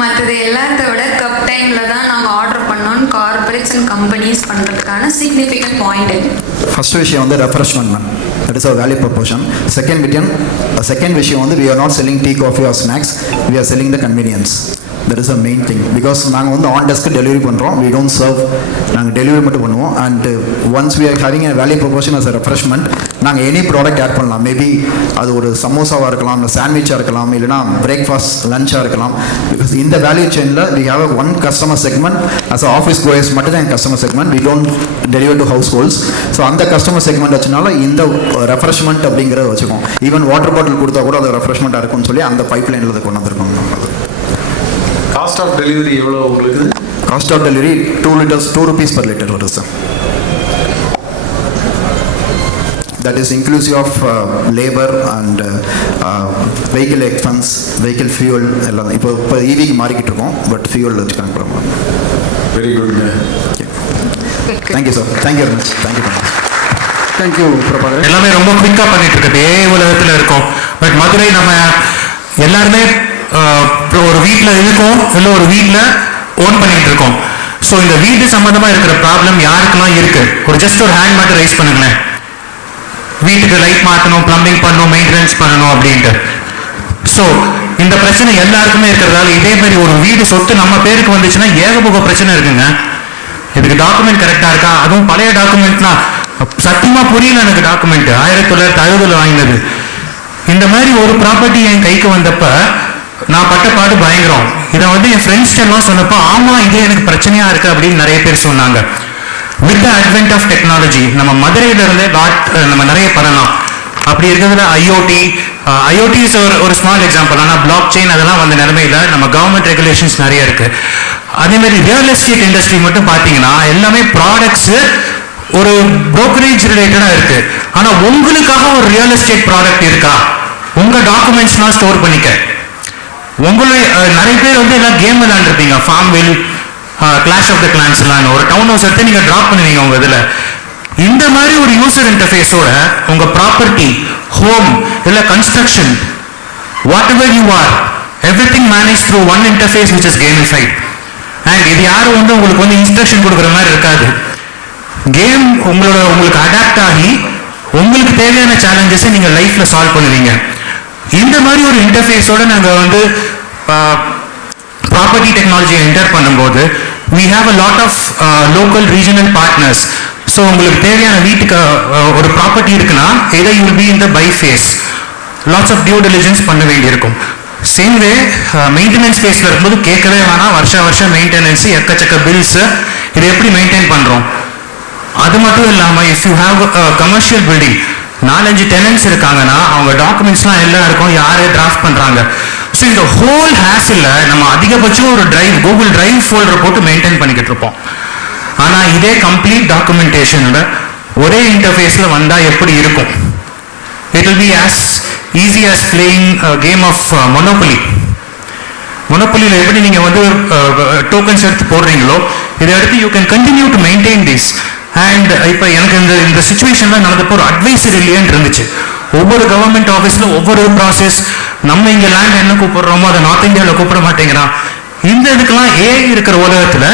மற்றது எல்லாத்தோட கப் டைமில் தான் நாங்கள் ஆர்டர் பண்ணோன்னு கார்பரேட்ஸ் அண்ட் கம்பெனிஸ் பண்ணுறதுக்கான சிக்னிஃபிகண்ட் பாயிண்ட் இது? ஃபர்ஸ்ட் விஷயம் வந்து refreshment ma'am, that is a value proportion. Second விஷயம் வந்து we are not selling tea, coffee or snacks, we are selling the convenience. That is a main thing, because நாங்கள் வந்து on desk delivery பண்ணுறோம், we don't serve, நாங்கள் delivery மட்டும் பண்ணுவோம். And once we are having a value proposition as a refreshment, நாங்கள் any product add பண்ணலாம். Maybe அது ஒரு சமோசாவாக இருக்கலாம், இல்லை சாண்ட்விச்சாக இருக்கலாம், இல்லைனா பிரேக்ஃபாஸ்ட் லஞ்சாக இருக்கலாம். பிகாஸ் இந்த வேல்யூ செயினில் we have a one customer segment as a office goers மட்டும் தான் என் customer segment, we don't deliver to households. So அந்த கஸ்டமர் செக்மெண்ட் வச்சனால இந்த ரெஃப்ரெஷ்மெண்ட் அப்படிங்கிறத வச்சுக்கோம். ஈவன் வாட்டர் பாட்டில் கொடுத்தா கூட அது ரெஃப்ரெஷ்மெண்ட்டாக இருக்கும்னு சொல்லி அந்த பைப் லைனில் அதை கொண்டு வந்திருக்கோம். காஸ்ட் ஆஃப் டெலிவரி எவ்வளோ உங்களுக்கு? Cost of delivery 2 liters 2 rupees per liter வருது sir. That is inclusive of labor and vehicle expense, vehicle fuel எல்லாம். இப்போ EVக்கு மாறிக்கிட்டு இருக்கோம், பட் ஃபியூல் வச்சுக்காங்க ப்ராப்ளம். வெரி குட்ங்க. Thank you sir, thank you very much, thank you thank you Prabhakar. எல்லாமே ரொம்ப குவிக்காக பண்ணிட்டு இருக்குது, உலகத்தில் இருக்கும். பட் மதுரை நம்ம எல்லாருமே ஒரு வீட்டில் இருக்கோம், இல்லை ஒரு வீட்டில் ஓன் பண்ணிட்டு இருக்கோம். ஸோ இந்த வீட்டு சம்பந்தமாக இருக்கிற ப்ராப்ளம் யாருக்கெல்லாம் இருக்கு, ஒரு ஜஸ்ட் ஒரு ஹேண்ட் மட்டும் ரைஸ் பண்ணுங்களேன். வீட்டுக்கு லைட் மாற்றணும், பிளம்பிங் பண்ணணும், மெயின்டெனன்ஸ் பண்ணணும் அப்படின்ட்டு. ஸோ இந்த பிரச்சனை எல்லாருக்குமே இருக்கிறதால இதே மாதிரி ஒரு வீடு சொத்து நம்ம பேருக்கு வந்துச்சுன்னா ஏகபோக பிரச்சனை இருக்குங்க. இதுக்கு டாக்குமெண்ட் கரெக்டாக இருக்கா, அதுவும் பழைய டாக்குமெண்ட்னா சத்தியமாக புரியல எனக்கு. டாக்குமெண்ட் 1960 வாங்கினது. இந்த மாதிரி ஒரு ப்ராப்பர்ட்டி என் கைக்கு வந்தப்ப நான் பட்ட பாடு பயங்கரம். இதை வந்து என் ஃப்ரெண்ட்ஸ் எல்லாம் சொன்னப்போ ஆமாம் இது எனக்கு பிரச்சனையா இருக்கு அப்படின்னு நிறைய பேர் சொன்னாங்க. With the advent of technology நம்ம மதுரையில இருந்தே நம்ம நிறைய பண்ணலாம். அப்படி இருக்கிறதுல ஐஓடி இஸ் ஒரு ஸ்மால் எக்ஸாம்பிள். ஆனால் பிளாக் செயின் அதெல்லாம் வந்த நிலைமையில நம்ம கவர்மெண்ட் ரெகுலேஷன்ஸ் நிறைய இருக்கு. அதே மாதிரி ரியல் எஸ்டேட் இண்டஸ்ட்ரி மட்டும் பார்த்தீங்கன்னா எல்லாமே ப்ராடக்ட்ஸ் ஒரு brokerage ரிலேட்டடாக இருக்கு. ஆனால் உங்களுக்காக ஒரு ரியல் எஸ்டேட் ப்ராடக்ட் இருக்கா? உங்க டாக்குமெண்ட்ஸ்லாம் ஸ்டோர் பண்ணிக்க. உங்களுடைய நிறைய பேர் வந்து எல்லாம் கேம் விளையாண்டுருப்பீங்க, FarmVille, clash of the கிளான்ஸ்லாம். ஒரு டவுன் ஹவுஸ் எடுத்து நீங்கள் ட்ராப் பண்ணுவீங்க உங்க இதில். இந்த மாதிரி ஒரு யூசர் இன்டர்ஃபேஸோட உங்க ப்ராப்பர்ட்டி, ஹோம், இல்லை construction, what ever you are, everything manage through one interface which is gamified. And இது யாரும் வந்து உங்களுக்கு வந்து இன்ஸ்ட்ரக்ஷன் கொடுக்குற மாதிரி இருக்காது. கேம் உங்களுக்கு அடாப்ட் ஆகி உங்களுக்கு தேவையான சேலஞ்சஸை நீங்கள் லைஃப்ல சால்வ் பண்ணுவீங்க. இந்த மாதிரி ஒரு இன்டர்ஃபேஸோட நாங்கள் வந்து ப்ராப்பர்ட்டி டெக்னாலஜியை என்டர் பண்ணும்போது we have a lot of local regional partners. So உங்களுக்கு தேவையான வீட்டுக்கு ஒரு ப்ராப்பர்ட்டி இருக்குன்னா either you will be in the buy phase, lots of due diligence பண்ண வேண்டியிருக்கும். சேம் வே மெயின்டெனன்ஸ் ஃபேஸில் இருக்கும்போது கேட்கவே வேணாம், வருஷம் மெயின்டெனன்ஸ், எக்கச்சக்க பில்ஸ், இதை எப்படி மெயின்டைன் பண்ணுறோம். அது மட்டும் இல்லாமல் if you have commercial building, 4-5 tenants இருக்காங்கன்னா அவங்க டாக்குமெண்ட்ஸ்லாம் எல்லாம் இருக்கும், யாரு டிராஃப்ட் பண்றாங்க. ஸோ இந்த ஹோல் ஹேஸில் நம்ம அதிகபட்சம் ஒரு டிரைவ், கூகுள் டிரைவ் ஃபோல்டர் போட்டு மெயின்டைன் பண்ணிக்கிட்டு இருப்போம். ஆனால் இதே கம்ப்ளீட் டாக்குமெண்டேஷனோட ஒரே இன்டர்ஃபேஸில் வந்தால் எப்படி இருக்கும்? It will be as easy as playing game of Monopoly. மொனோபொலியில் எப்படி நீங்கள் வந்து டோக்கன்ஸ் எடுத்து போடுறீங்களோ இதை எடுத்து you can continue to maintain this. And இப்போ எனக்கு இந்த சுச்சுவேஷனில் நடந்தப்போ ஒரு அட்வைசர் இல்லையேன்னு இருந்துச்சு. ஒவ்வொரு கவர்மெண்ட் ஆஃபீஸில் ஒவ்வொரு ப்ராசஸ், நம்ம இங்கே லேண்ட் என்ன கூப்பிடுறோமோ அதை நார்த் இந்தியாவில் கூப்பிட மாட்டேங்கிறான். இந்த இதுக்கெல்லாம் ஏஐ இருக்கிற உலகத்தில்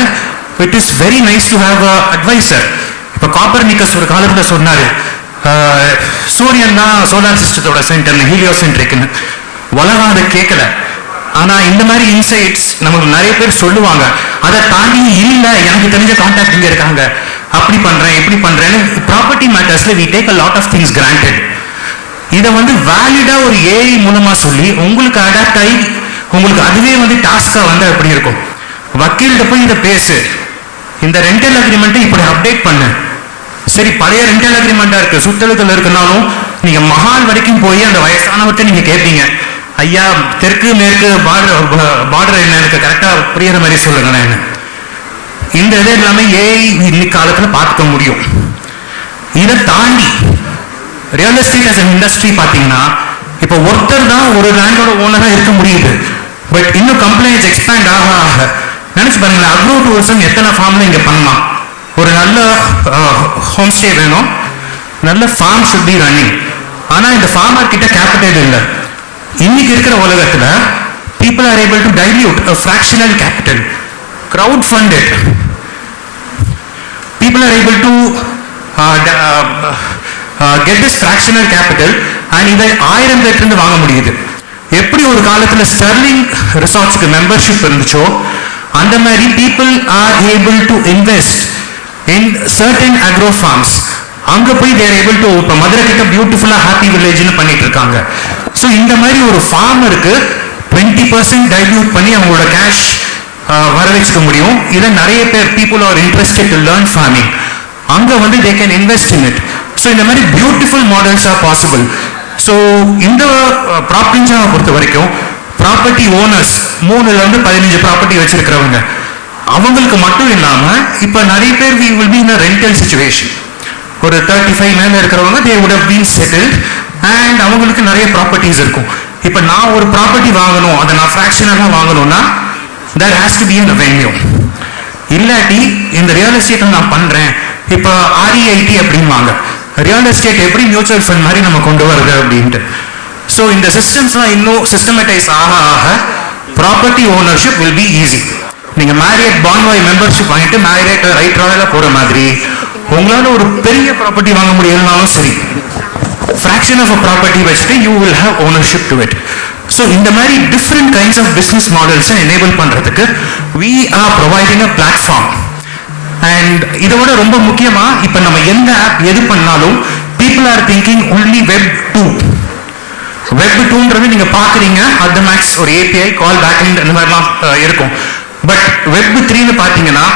it is very nice to have a advisor. இப்போ காப்பர்னிக்கஸ் ஒரு காலத்தில் சொன்னார், சூரியன் தான் சோலார் சிஸ்டத்தோட சென்டர், ஹீலியோசென்ட்ரிக்னு. உலகம் அதை கேட்கல. ஆனால் இந்த மாதிரி இன்சைட்ஸ் நமக்கு நிறைய பேர் சொல்லுவாங்க. அதை தாண்டி இல்லை எனக்கு தெரிஞ்ச கான்டாக்ட் இங்கே இருக்காங்க, அப்படி பண்ணுறேன் இப்படி பண்ணுறேன்னு. ப்ராப்பர்ட்டி மேட்டர்ஸில் we take a lot of things granted. இதை வந்து வேலிடாக ஒரு ஏஐ மூலமாக சொல்லி உங்களுக்கு அடாப்ட் ஆகி உங்களுக்கு அதுவே வந்து டாஸ்காக வந்து அப்படி இருக்கும். வக்கீல்கிட்ட போய் இதை பேசு, இந்த ரெண்டல் அக்ரிமெண்ட்டை இப்படி அப்டேட் பண்ணு. சரி, பழைய ரெண்டல் அக்ரிமெண்ட்டாக இருக்குது, சுத்தளத்தில் இருக்குனாலும் நீங்கள் மஹால் வரைக்கும் போய் அந்த வயசானவர்கிட்ட நீங்கள் கேட்பீங்க, ஐயா தெற்கு மேற்கு பார்டர் என்ன எனக்கு கரெக்டாக புரியுற மாதிரி சொல்லுங்களேன் என்ன. இந்த இது எல்லாமே ஏஐ இன்னைக்கு காலத்தில் பார்த்துக்க முடியும். இதை தாண்டி ரியல் எஸ்டேட் அஸ் இண்டஸ்ட்ரி பார்த்தீங்கன்னா இப்போ ஒருத்தர் தான் ஒரு லேண்டோட ஓனராக இருக்க முடியுது. பட் இன்னும் கம்ப்ளைண்ட்ஸ் எக்ஸ்பேண்ட் ஆக ஆக நினச்சி பாருங்களேன், அக்ரோ டூரிசம் எத்தனை ஃபார்ம்ல இங்கே பண்ணலாம். ஒரு நல்ல ஹோம் ஸ்டே வேணும், நல்ல ஃபார்ம் ஷுட் பி ரன்னிங். ஆனால் இந்த ஃபார்மர் கிட்ட கேபிட்டல் இல்லை. இன்னைக்கு இருக்கிற உலகத்தில் people are able to dilute a fractional capital, crowd fund it. People are able to get this fractional capital and இதை 1000 பேர்கிட்ட வாங்க முடியுது. எப்படி ஒரு காலத்தில் ஸ்டெர்லிங் ரிசார்ட்ஸ்க்கு மெம்பர்ஷிப் இருந்துச்சோ அந்த மாதிரி people are able to invest in certain agro farms. அங்க போய் தேர் ஏபிள் டு, இப்போ மதுரை கிட்ட பியூட்டிஃபுல்லா ஹாப்பி வில்லேஜ்னு பண்ணிட்டு இருக்காங்க. ஸோ இந்த மாதிரி ஒரு ஃபார்மருக்கு 20% டைல்யூட் பண்ணி அவங்களோட கேஷ் வர வச்சுக்க முடியும். இதை நிறைய பேர் people are interested to learn farming, அங்க வந்து they can invest in it. So இந்த மாதிரி beautiful models are possible. So இந்த ப்ராப்பர்ட்டிஸை பொறுத்த வரைக்கும் ப்ராப்பர்ட்டி ஓனர்ஸ் 3 to 15 ப்ராப்பர்ட்டி வச்சிருக்கிறவங்க அவங்களுக்கு மட்டும் இல்லாம இப்போ நிறைய பேர் we will be in a rental situation. ஒரு 35 மேல இருக்கிறவங்க they would have been settled and அவங்களுக்கு நிறைய ப்ராப்பர்ட்டிஸ் இருக்கும். இப்போ நான் ஒரு ப்ராப்பர்ட்டி வாங்கணும், அதை நான் ஃப்ராக்ஷனலாக வாங்கணும்னா there has to be an avenue. இல்லாட்டி இந்த ரியல் எஸ்டேட்டை நான் பண்றேன், இப்போ REIT அப்படின்வாங்க, ரியல் எஸ்டேட் எப்படி மியூச்சுவல் ஃபண்ட் மாதிரி நம்ம கொண்டு வருது அப்படின்ட்டு. ஸோ இந்த சிஸ்டம்ஸ்லாம் இன்னும் சிஸ்டமேட்டைஸ் ஆக ஆக property ownership will be easy. நீங்க மேரியட் பான்வாய் மெம்பர்ஷிப் வாங்கிட்டு மேரியட் ரைட் ராயலா போற மாதிரி உங்களால ஒரு பெரிய ப்ராப்பர்ட்டி வாங்க முடியலனாலும் சரி, fraction of a property வச்சுட்டு you will have ownership to it. So இந்த மாதிரி different kinds of business models enable பண்றதுக்கு we are providing a platform. And இதோட ரொம்ப முக்கியமா இப்போ நம்ம எந்த ஆப் எது பண்ணாலும் people are thinking only web 2. web 2ன்றது நீங்க பாக்குறீங்க at the max ஒரு API call backend இந்த மாதிரிலாம் இருக்கும். பட் web 3ன்னு பாத்தீங்கன்னா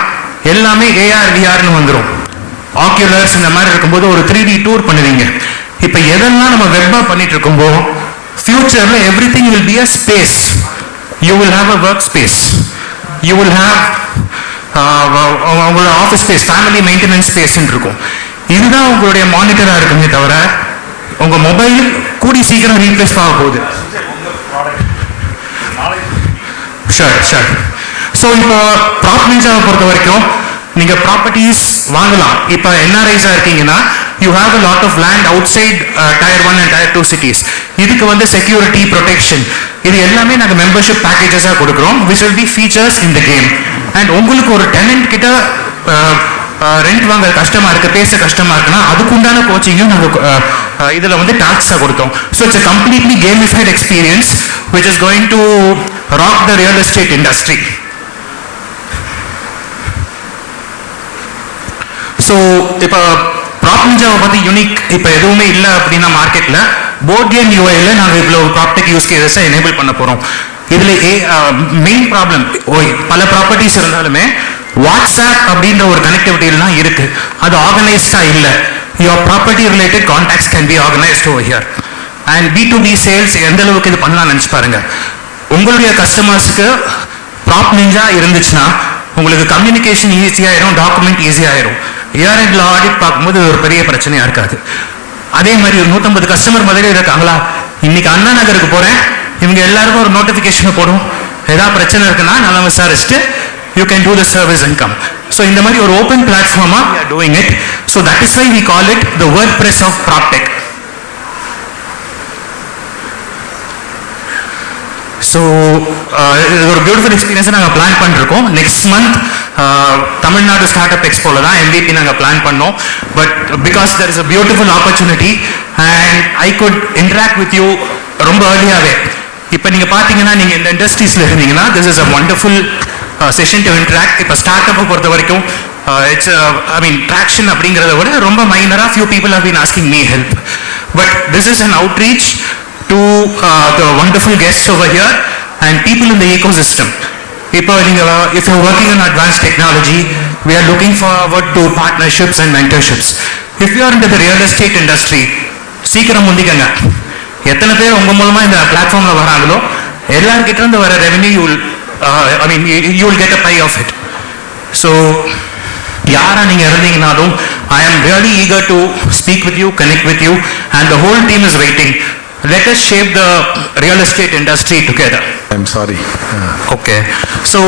எல்லாமே AR VRன்னு வந்துடும். ஆக்யூலர்ஸ் இந்த மாதிரி இருக்கும்போது ஒரு 3D டூர் பண்ணுவீங்க. இப்போ எதெல்லாம் நம்ம வெப்பா பண்ணிட்டு இருக்கும்போது ஃபியூச்சர்ல everything will be a space. You will have a work space, you will have உங்களோட ஆஃபீஸ் ஸ்பேஸ், ஃபேமிலி மெயின்டெனன்ஸ் ஸ்பேஸ்ன்னு இருக்கும். இதுதான் உங்களுடைய மானிட்டரா இருக்குமே தவிர உங்க மொபைல் கூடி சீக்கிரம் ரீப்ளேஸ் ஆக போகுது. ஷூர். ஸோ இப்போ ப்ராப்பர்ட்டிஸை பொறுத்த வரைக்கும் நீங்க ப்ராப்பர்ட்டிஸ் வாங்கலாம். இப்போ NRIஸா இருக்கீங்கன்னா you have a lot of land outside tier 1 and tier 2 cities. இதுக்கு வந்து security protection இது எல்லாமே நாங்க மெம்பர்ஷிப் பேக்கேஜஸா கொடுக்கிறோம், which will be features in the game. and உங்களுக்கு ஒரு டெனன்ட் கிட்ட ரெண்ட் வாங்க கஷ்டமா இருக்கு, பேச கஷ்டமா இருக்குன்னா அதுக்கு உண்டான கோச்சிங்கும் நாங்க இதுல வந்து டாஸ்கா கொடுத்தோம். so it's a completely gamified experience which is going to rock the real estate industry. So இப்போ ப்ராப்ளம்ஸை பற்றி யூனிக் இப்போ எதுவுமே இல்லை அப்படின்னா மார்க்கெட்டில் போர்ட் கேம் யூஐயில் நாங்கள் இவ்வளோ ப்ராப்பர்ட்டி யூஸ் கேஸை எனேபிள் பண்ண போகிறோம். இதில் மெயின் ப்ராப்ளம் பல ப்ராப்பர்ட்டிஸ் இருந்தாலுமே வாட்ஸ்அப் அப்படின்ற ஒரு கனெக்டிவிட்டிலாம் இருக்குது, அது ஆர்கனைஸ்டாக இல்லை. your property related contacts can be organized over here. And B2B sales எந்த அளவுக்கு இது பண்ணலாம் நினச்சி பாருங்க. உங்களுடைய கஸ்டமர்ஸ்க்கு ப்ராப் நிஞ்சா இருந்துச்சுன்னா உங்களுக்கு கம்யூனிகேஷன் ஈஸியாயிரும், டாக்குமெண்ட் ஈஸியாயிரும். இயர் எண்ட்ல ஆடிட் பார்க்கும்போது ஒரு பெரிய பிரச்சனையா இருக்காது. அதே மாதிரி ஒரு 150 கஸ்டமர் மதுரையில் இருக்காங்களா, இன்னைக்கு அண்ணா நகருக்கு போறேன், இவங்க எல்லாருக்கும் ஒரு நோட்டிஃபிகேஷன் போடும், ஏதாவது பிரச்சனை இருக்குன்னா நல்லா விசாரிச்சுட்டு you can do the service and come. So இந்த மாதிரி ஒரு open பிளாட்ஃபார்மா we are doing it. So that is why we call it the WordPress of PropTech. So இது ஒரு பியூட்டிஃபுல் எக்ஸ்பீரியன்ஸை நாங்கள் பிளான் பண்ணிருக்கோம். Next month Tamil Nadu start up எக்ஸ்போவில் தான் MVP நாங்கள் பிளான் பண்ணோம். But because there is a beautiful opportunity and I could interact with you ரொம்ப ஏர்லியாகவே. இப்போ நீங்கள் பார்த்தீங்கன்னா நீங்கள் இந்த இண்டஸ்ட்ரீஸில் இருந்தீங்கன்னா this is a wonderful session to interact. இப்போ ஸ்டார்ட் அப்பை பொறுத்த வரைக்கும் இட்ஸ் ட்ராக்ஷன் அப்படிங்கிறத விட ரொம்ப மைனராக few people have been asking me help. But this is an outreach to the wonderful guests over here and people in the ecosystem. If you're working on advanced technology, we are looking forward to partnerships and mentorships. If you are into the real estate industry, சீக்கிரம் முந்திக்கங்க. எத்தனை பேர் உங்க மூலமா இந்த பிளாட்ஃபார்ம்ல வராங்களோ எல்லார்கிட்ட இருந்து வர revenue you will get a pie of it. So யாரா நீங்க இருந்தீங்கனாலும் I am really eager to speak with you, connect with you, and the whole team is waiting. Let us shape the real estate industry together. I'm sorry. Okay. So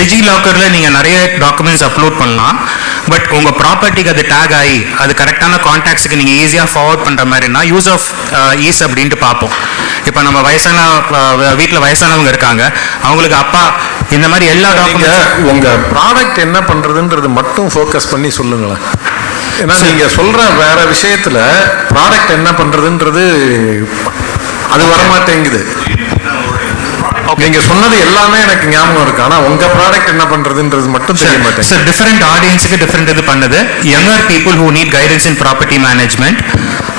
டிஜிலாக்கரில் நீங்கள் நிறைய documents upload பண்ணலாம். But உங்கள் ப்ராப்பர்ட்டிக்கு அது take ஆகி அது கரெக்டான கான்டாக்ட்ஸுக்கு நீங்கள் ஈஸியாக ஃபார்வர்ட் பண்ணுற மாதிரினா யூஸ் ஆஃப் ஈஸ் அப்படின்ட்டு பார்ப்போம். இப்போ நம்ம வீட்டில் வயசானவங்க இருக்காங்க, அவங்களுக்கு அப்பா இந்த மாதிரி எல்லா டாக்குமெண்ட்ஸ் உங்கள் ப்ராடக்ட் என்ன பண்ணுறதுன்றது மட்டும் ஃபோக்கஸ் பண்ணி சொல்லுங்களேன். ஏன்னா நீங்க சொல்ற வேற விஷயத்துல ப்ராடக்ட் என்ன பண்றதுன்றது அது வரமாட்டேங்குது. நீங்க சொன்னது எல்லாமே எனக்கு ஞாபகம் இருக்கு, ஆனா உங்க ப்ராடக்ட் என்ன பண்றதுன்றது மட்டும் தெரிய மாட்டேங்குது. சார் டிஃபரெண்ட் ஆடியன்ஸுக்கு டிஃபரெண்ட் இது பண்ணுது. Younger people who need guidance in property management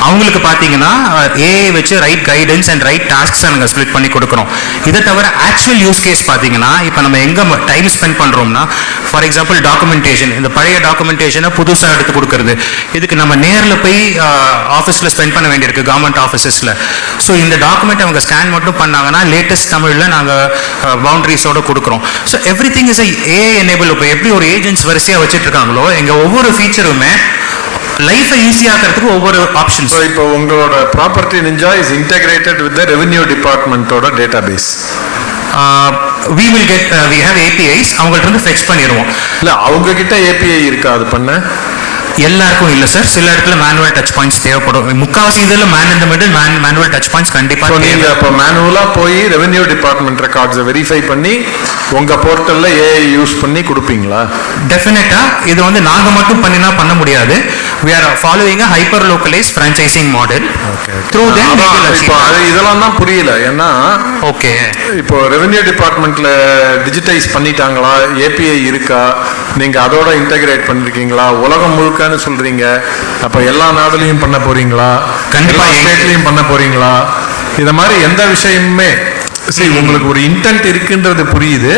அவங்களுக்கு பார்த்தீங்கன்னா ஏஐ வச்சு ரைட் கைடன்ஸ் அண்ட் ரைட் டாஸ்க்ஸை நாங்கள் ஸ்ப்ளிட் பண்ணி கொடுக்குறோம். இதை தவிர ஆக்சுவல் யூஸ் கேஸ் பார்த்தீங்கன்னா இப்போ நம்ம எங்கே டைம் ஸ்பெண்ட் பண்ணுறோம்னா ஃபார் எக்ஸாம்பிள் டாக்குமெண்டேஷன், இந்த பழைய டாக்குமெண்டேஷனை புதுசாக எடுத்து கொடுக்கறது, இதுக்கு நம்ம நேரில் போய் ஆஃபீஸில் ஸ்பெண்ட் பண்ண வேண்டியிருக்கு கவர்மெண்ட் ஆஃபீஸஸில். ஸோ இந்த டாக்குமெண்ட் அவங்க ஸ்கேன் மட்டும் பண்ணாங்கன்னா லேட்டஸ்ட் தமிழில் நாங்கள் பவுண்டரிஸோடு கொடுக்குறோம். So every thing is AI enable. இப்போ எப்படி ஒரு ஏஜென்ட்ஸ் வரிசையாக வச்சுட்டு இருக்காங்களோ எங்கள் ஒவ்வொரு ஃபீச்சருமே லைஃபை ஈஸியாக்கிறதுக்கு ஒவ்வொரு ஆப்ஷன்ஸ். ஸோ இப்போ உங்களோட property ninja is integrated with the revenue டிபார்ட்மெண்ட்டோட database. we will get we have APIs அவங்கள்ட்ட இருந்து ஃபெச் பண்ணிடுவோம். இல்லை அவங்க கிட்ட API இருக்கா அது பண்ண? எல்லாருக்கும் இல்லை சார், சில இடத்துல மேனுவல் டச் பாயிண்ட்ஸ் தேவைப்படும். முக்கால்வாசி இதில் மேன் இந்த மிடில் மேனுவல் டச் பாயிண்ட்ஸ் கண்டிப்பாக. நீங்கள் இப்போ மேனுவலாக போய் ரெவென்யூ டிபார்ட்மெண்ட் ரெக்கார்ட்ஸை வெரிஃபை பண்ணி உங்கள் போர்ட்டலில் ஏஐ யூஸ் பண்ணி கொடுப்பீங்களா? டெஃபினட்டாக இது வந்து நாங்கள் மட்டும் பண்ணினா பண்ண முடியாது. we are following a hyper localized franchising model. through them இப்போ இதெல்லாம் தான் புரியல. ஏன்னா ஓகே இப்போ ரெவென்யூ டிபார்ட்மெண்ட்ல டிஜிட்டைஸ் பண்ணிட்டாங்களா, ஏபிஐ இருக்கா, நீங்க அதோட இன்டகிரேட் பண்ணிருக்கீங்களா, உலகம் முழுக்கன்னு சொல்றீங்க, அப்ப எல்லா நாடுலையும் பண்ண போறீங்களா, கண்டிப்பா ஸ்டேட்லயும் பண்ண போறீங்களா? இத மாதிரி எந்த விஷயமுமே சரி உங்களுக்கு ஒரு இன்டென்ட் இருக்குன்றது புரியுது.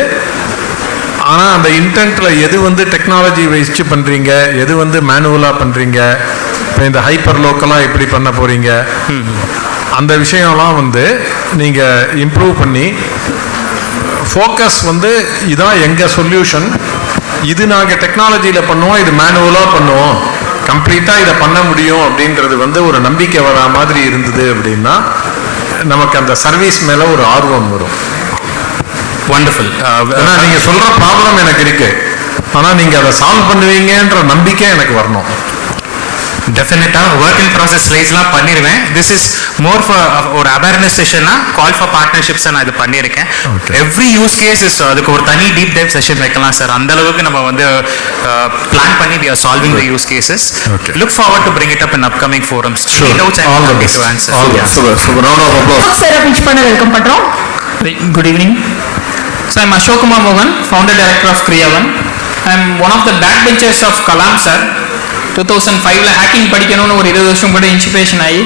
ஆனா அந்த இன்டென்ட்ல எது வந்து டெக்னாலஜி வச்சு பண்றீங்க, எது வந்து மேனுவலா பண்றீங்க, இப்போ இந்த ஹைப்பர் லோக்கலா எப்படி பண்ண போறீங்க, அந்த விஷயம்லாம் வந்து நீங்க இம்ப்ரூவ் பண்ணி ஃபோக்கஸ் வந்து இதான் எங்க சொல்யூஷன், இது நாங்கள் டெக்னாலஜியில் பண்ணுவோம், இது மேனுவலாக பண்ணுவோம், கம்ப்ளீட்டாக இதை பண்ண முடியும் அப்படின்றது வந்து ஒரு நம்பிக்கை வரா மாதிரி இருந்தது அப்படின்னா நமக்கு அந்த சர்வீஸ் மேலே ஒரு ஆர்வம் வரும். வண்டர்ஃபுல். ஏன்னா நீங்கள் சொல்கிற ப்ராப்ளம் எனக்கு இருக்கு, ஆனால் நீங்கள் அதை சால்வ் பண்ணுவீங்கன்ற நம்பிக்கை எனக்கு வரணும். டெஃபினட்டாக ஒர்க் இன் ப்ராசஸ் ஸ்லைட்ஸ்லாம் பண்ணிடுவேன். திஸ் இஸ் மோர் ஃபார் ஒரு அவேர்னஸ் செஷனா கால் ஃபார் பார்ட்னர்ஷிப்ஸை நான் இது பண்ணியிருக்கேன். எவ்ரி யூஸ் கேஸ் இஸ் அதுக்கு ஒரு தனி டீப் டைவ் செஷன் வைக்கலாம் சார். அந்த அளவுக்கு நம்ம வந்து பிளான் பண்ணி we are solving the use cases. Look forward to bring it up in upcoming forums. All the best. Sir pitch பண்ண வெல்கம் பண்றோம். Good evening. So I'm Ashok Kumar Mohan, founder director of Kriyavan. I'm one of the backbenchers of Kalam sir. 2005ல hacking படிக்கணும்னு ஒரு 20 வருஷம் கூட inspiration ஆகி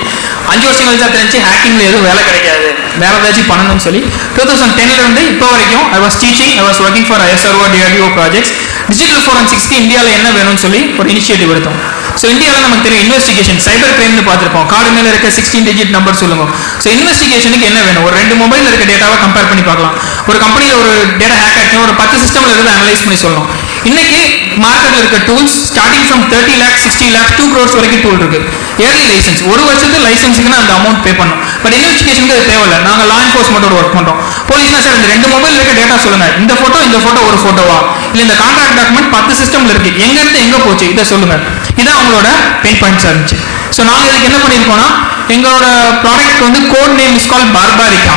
5 வருஷம் கழிச்சா தெரிஞ்சு ஹேக்கிங்ல எதுவும் வேலை கிடைக்காது, வேலை ஏதாச்சும் பண்ணணும்னு சொல்லி 2010ல இருந்து இப்போ வரைக்கும் I was teaching, I was working for ISRO DRDO projects. Digital ஃபோரன்சிக்ஸ்க்கு இந்தியாவில் என்ன வேணும்னு சொல்லி ஒரு இனிஷியேட்டிவ் எடுத்தோம். ஸோ இந்தியாவில் நமக்கு தெரியும் இன்வெஸ்டிகேஷன் சைபர் கிரைம்னு பார்த்துருப்போம். கார்டு மேலே இருக்க 16 டிஜிட் நம்பர் சொல்லுங்க. ஸோ இன்வெஸ்டிகேஷனுக்கு என்ன வேணும்? ஒரு 2 மொபைலில் இருக்க டேட்டாவை கம்பேர் பண்ணி பார்க்கலாம். ஒரு கம்பெனியில் ஒரு டேட்டா ஹேக் ஆச்சுன்னா ஒரு 10 சிஸ்டமில் இருந்து அனலைஸ் பண்ணி சொல்லணும். இன்னைக்கு மார்க்கெட்டில் இருக்க tools starting from 30 lakhs 60 lakhs 2 crores வரைக்கும் டூல் இருக்கு. இயர்லி லைசன்ஸ், ஒரு வருஷத்துக்கு லைசன்ஸுக்குன்னு அந்த அமௌண்ட் பே பண்ணும். பட் இன்வெஸ்டிகேஷனுக்கு அது தேவையில்லை. நாங்கள் லா என்ஃபோர்ஸ்மெண்ட் ஒர்க் பண்ணுறோம். போலீஸ்னா சார் இந்த 2 மொபைல் இருக்க டேட்டா சொல்லுங்க, இந்த ஃபோட்டோ ஒரு ஃபோட்டோவா, இல்லை இந்த கான்ட்ராக்ட் டாக்குமெண்ட் 10 சிஸ்டம்ல இருக்கு, எங்கேருந்து எங்கே போச்சு இதை சொல்லுங்க. இதான் அவங்களோட பெயின் பாயிண்ட்ஸாக இருந்துச்சு. ஸோ நாங்கள் இதுக்கு என்ன பண்ணியிருக்கோம்னா, எங்களோட ப்ராடக்ட் வந்து code name is call Barbarika.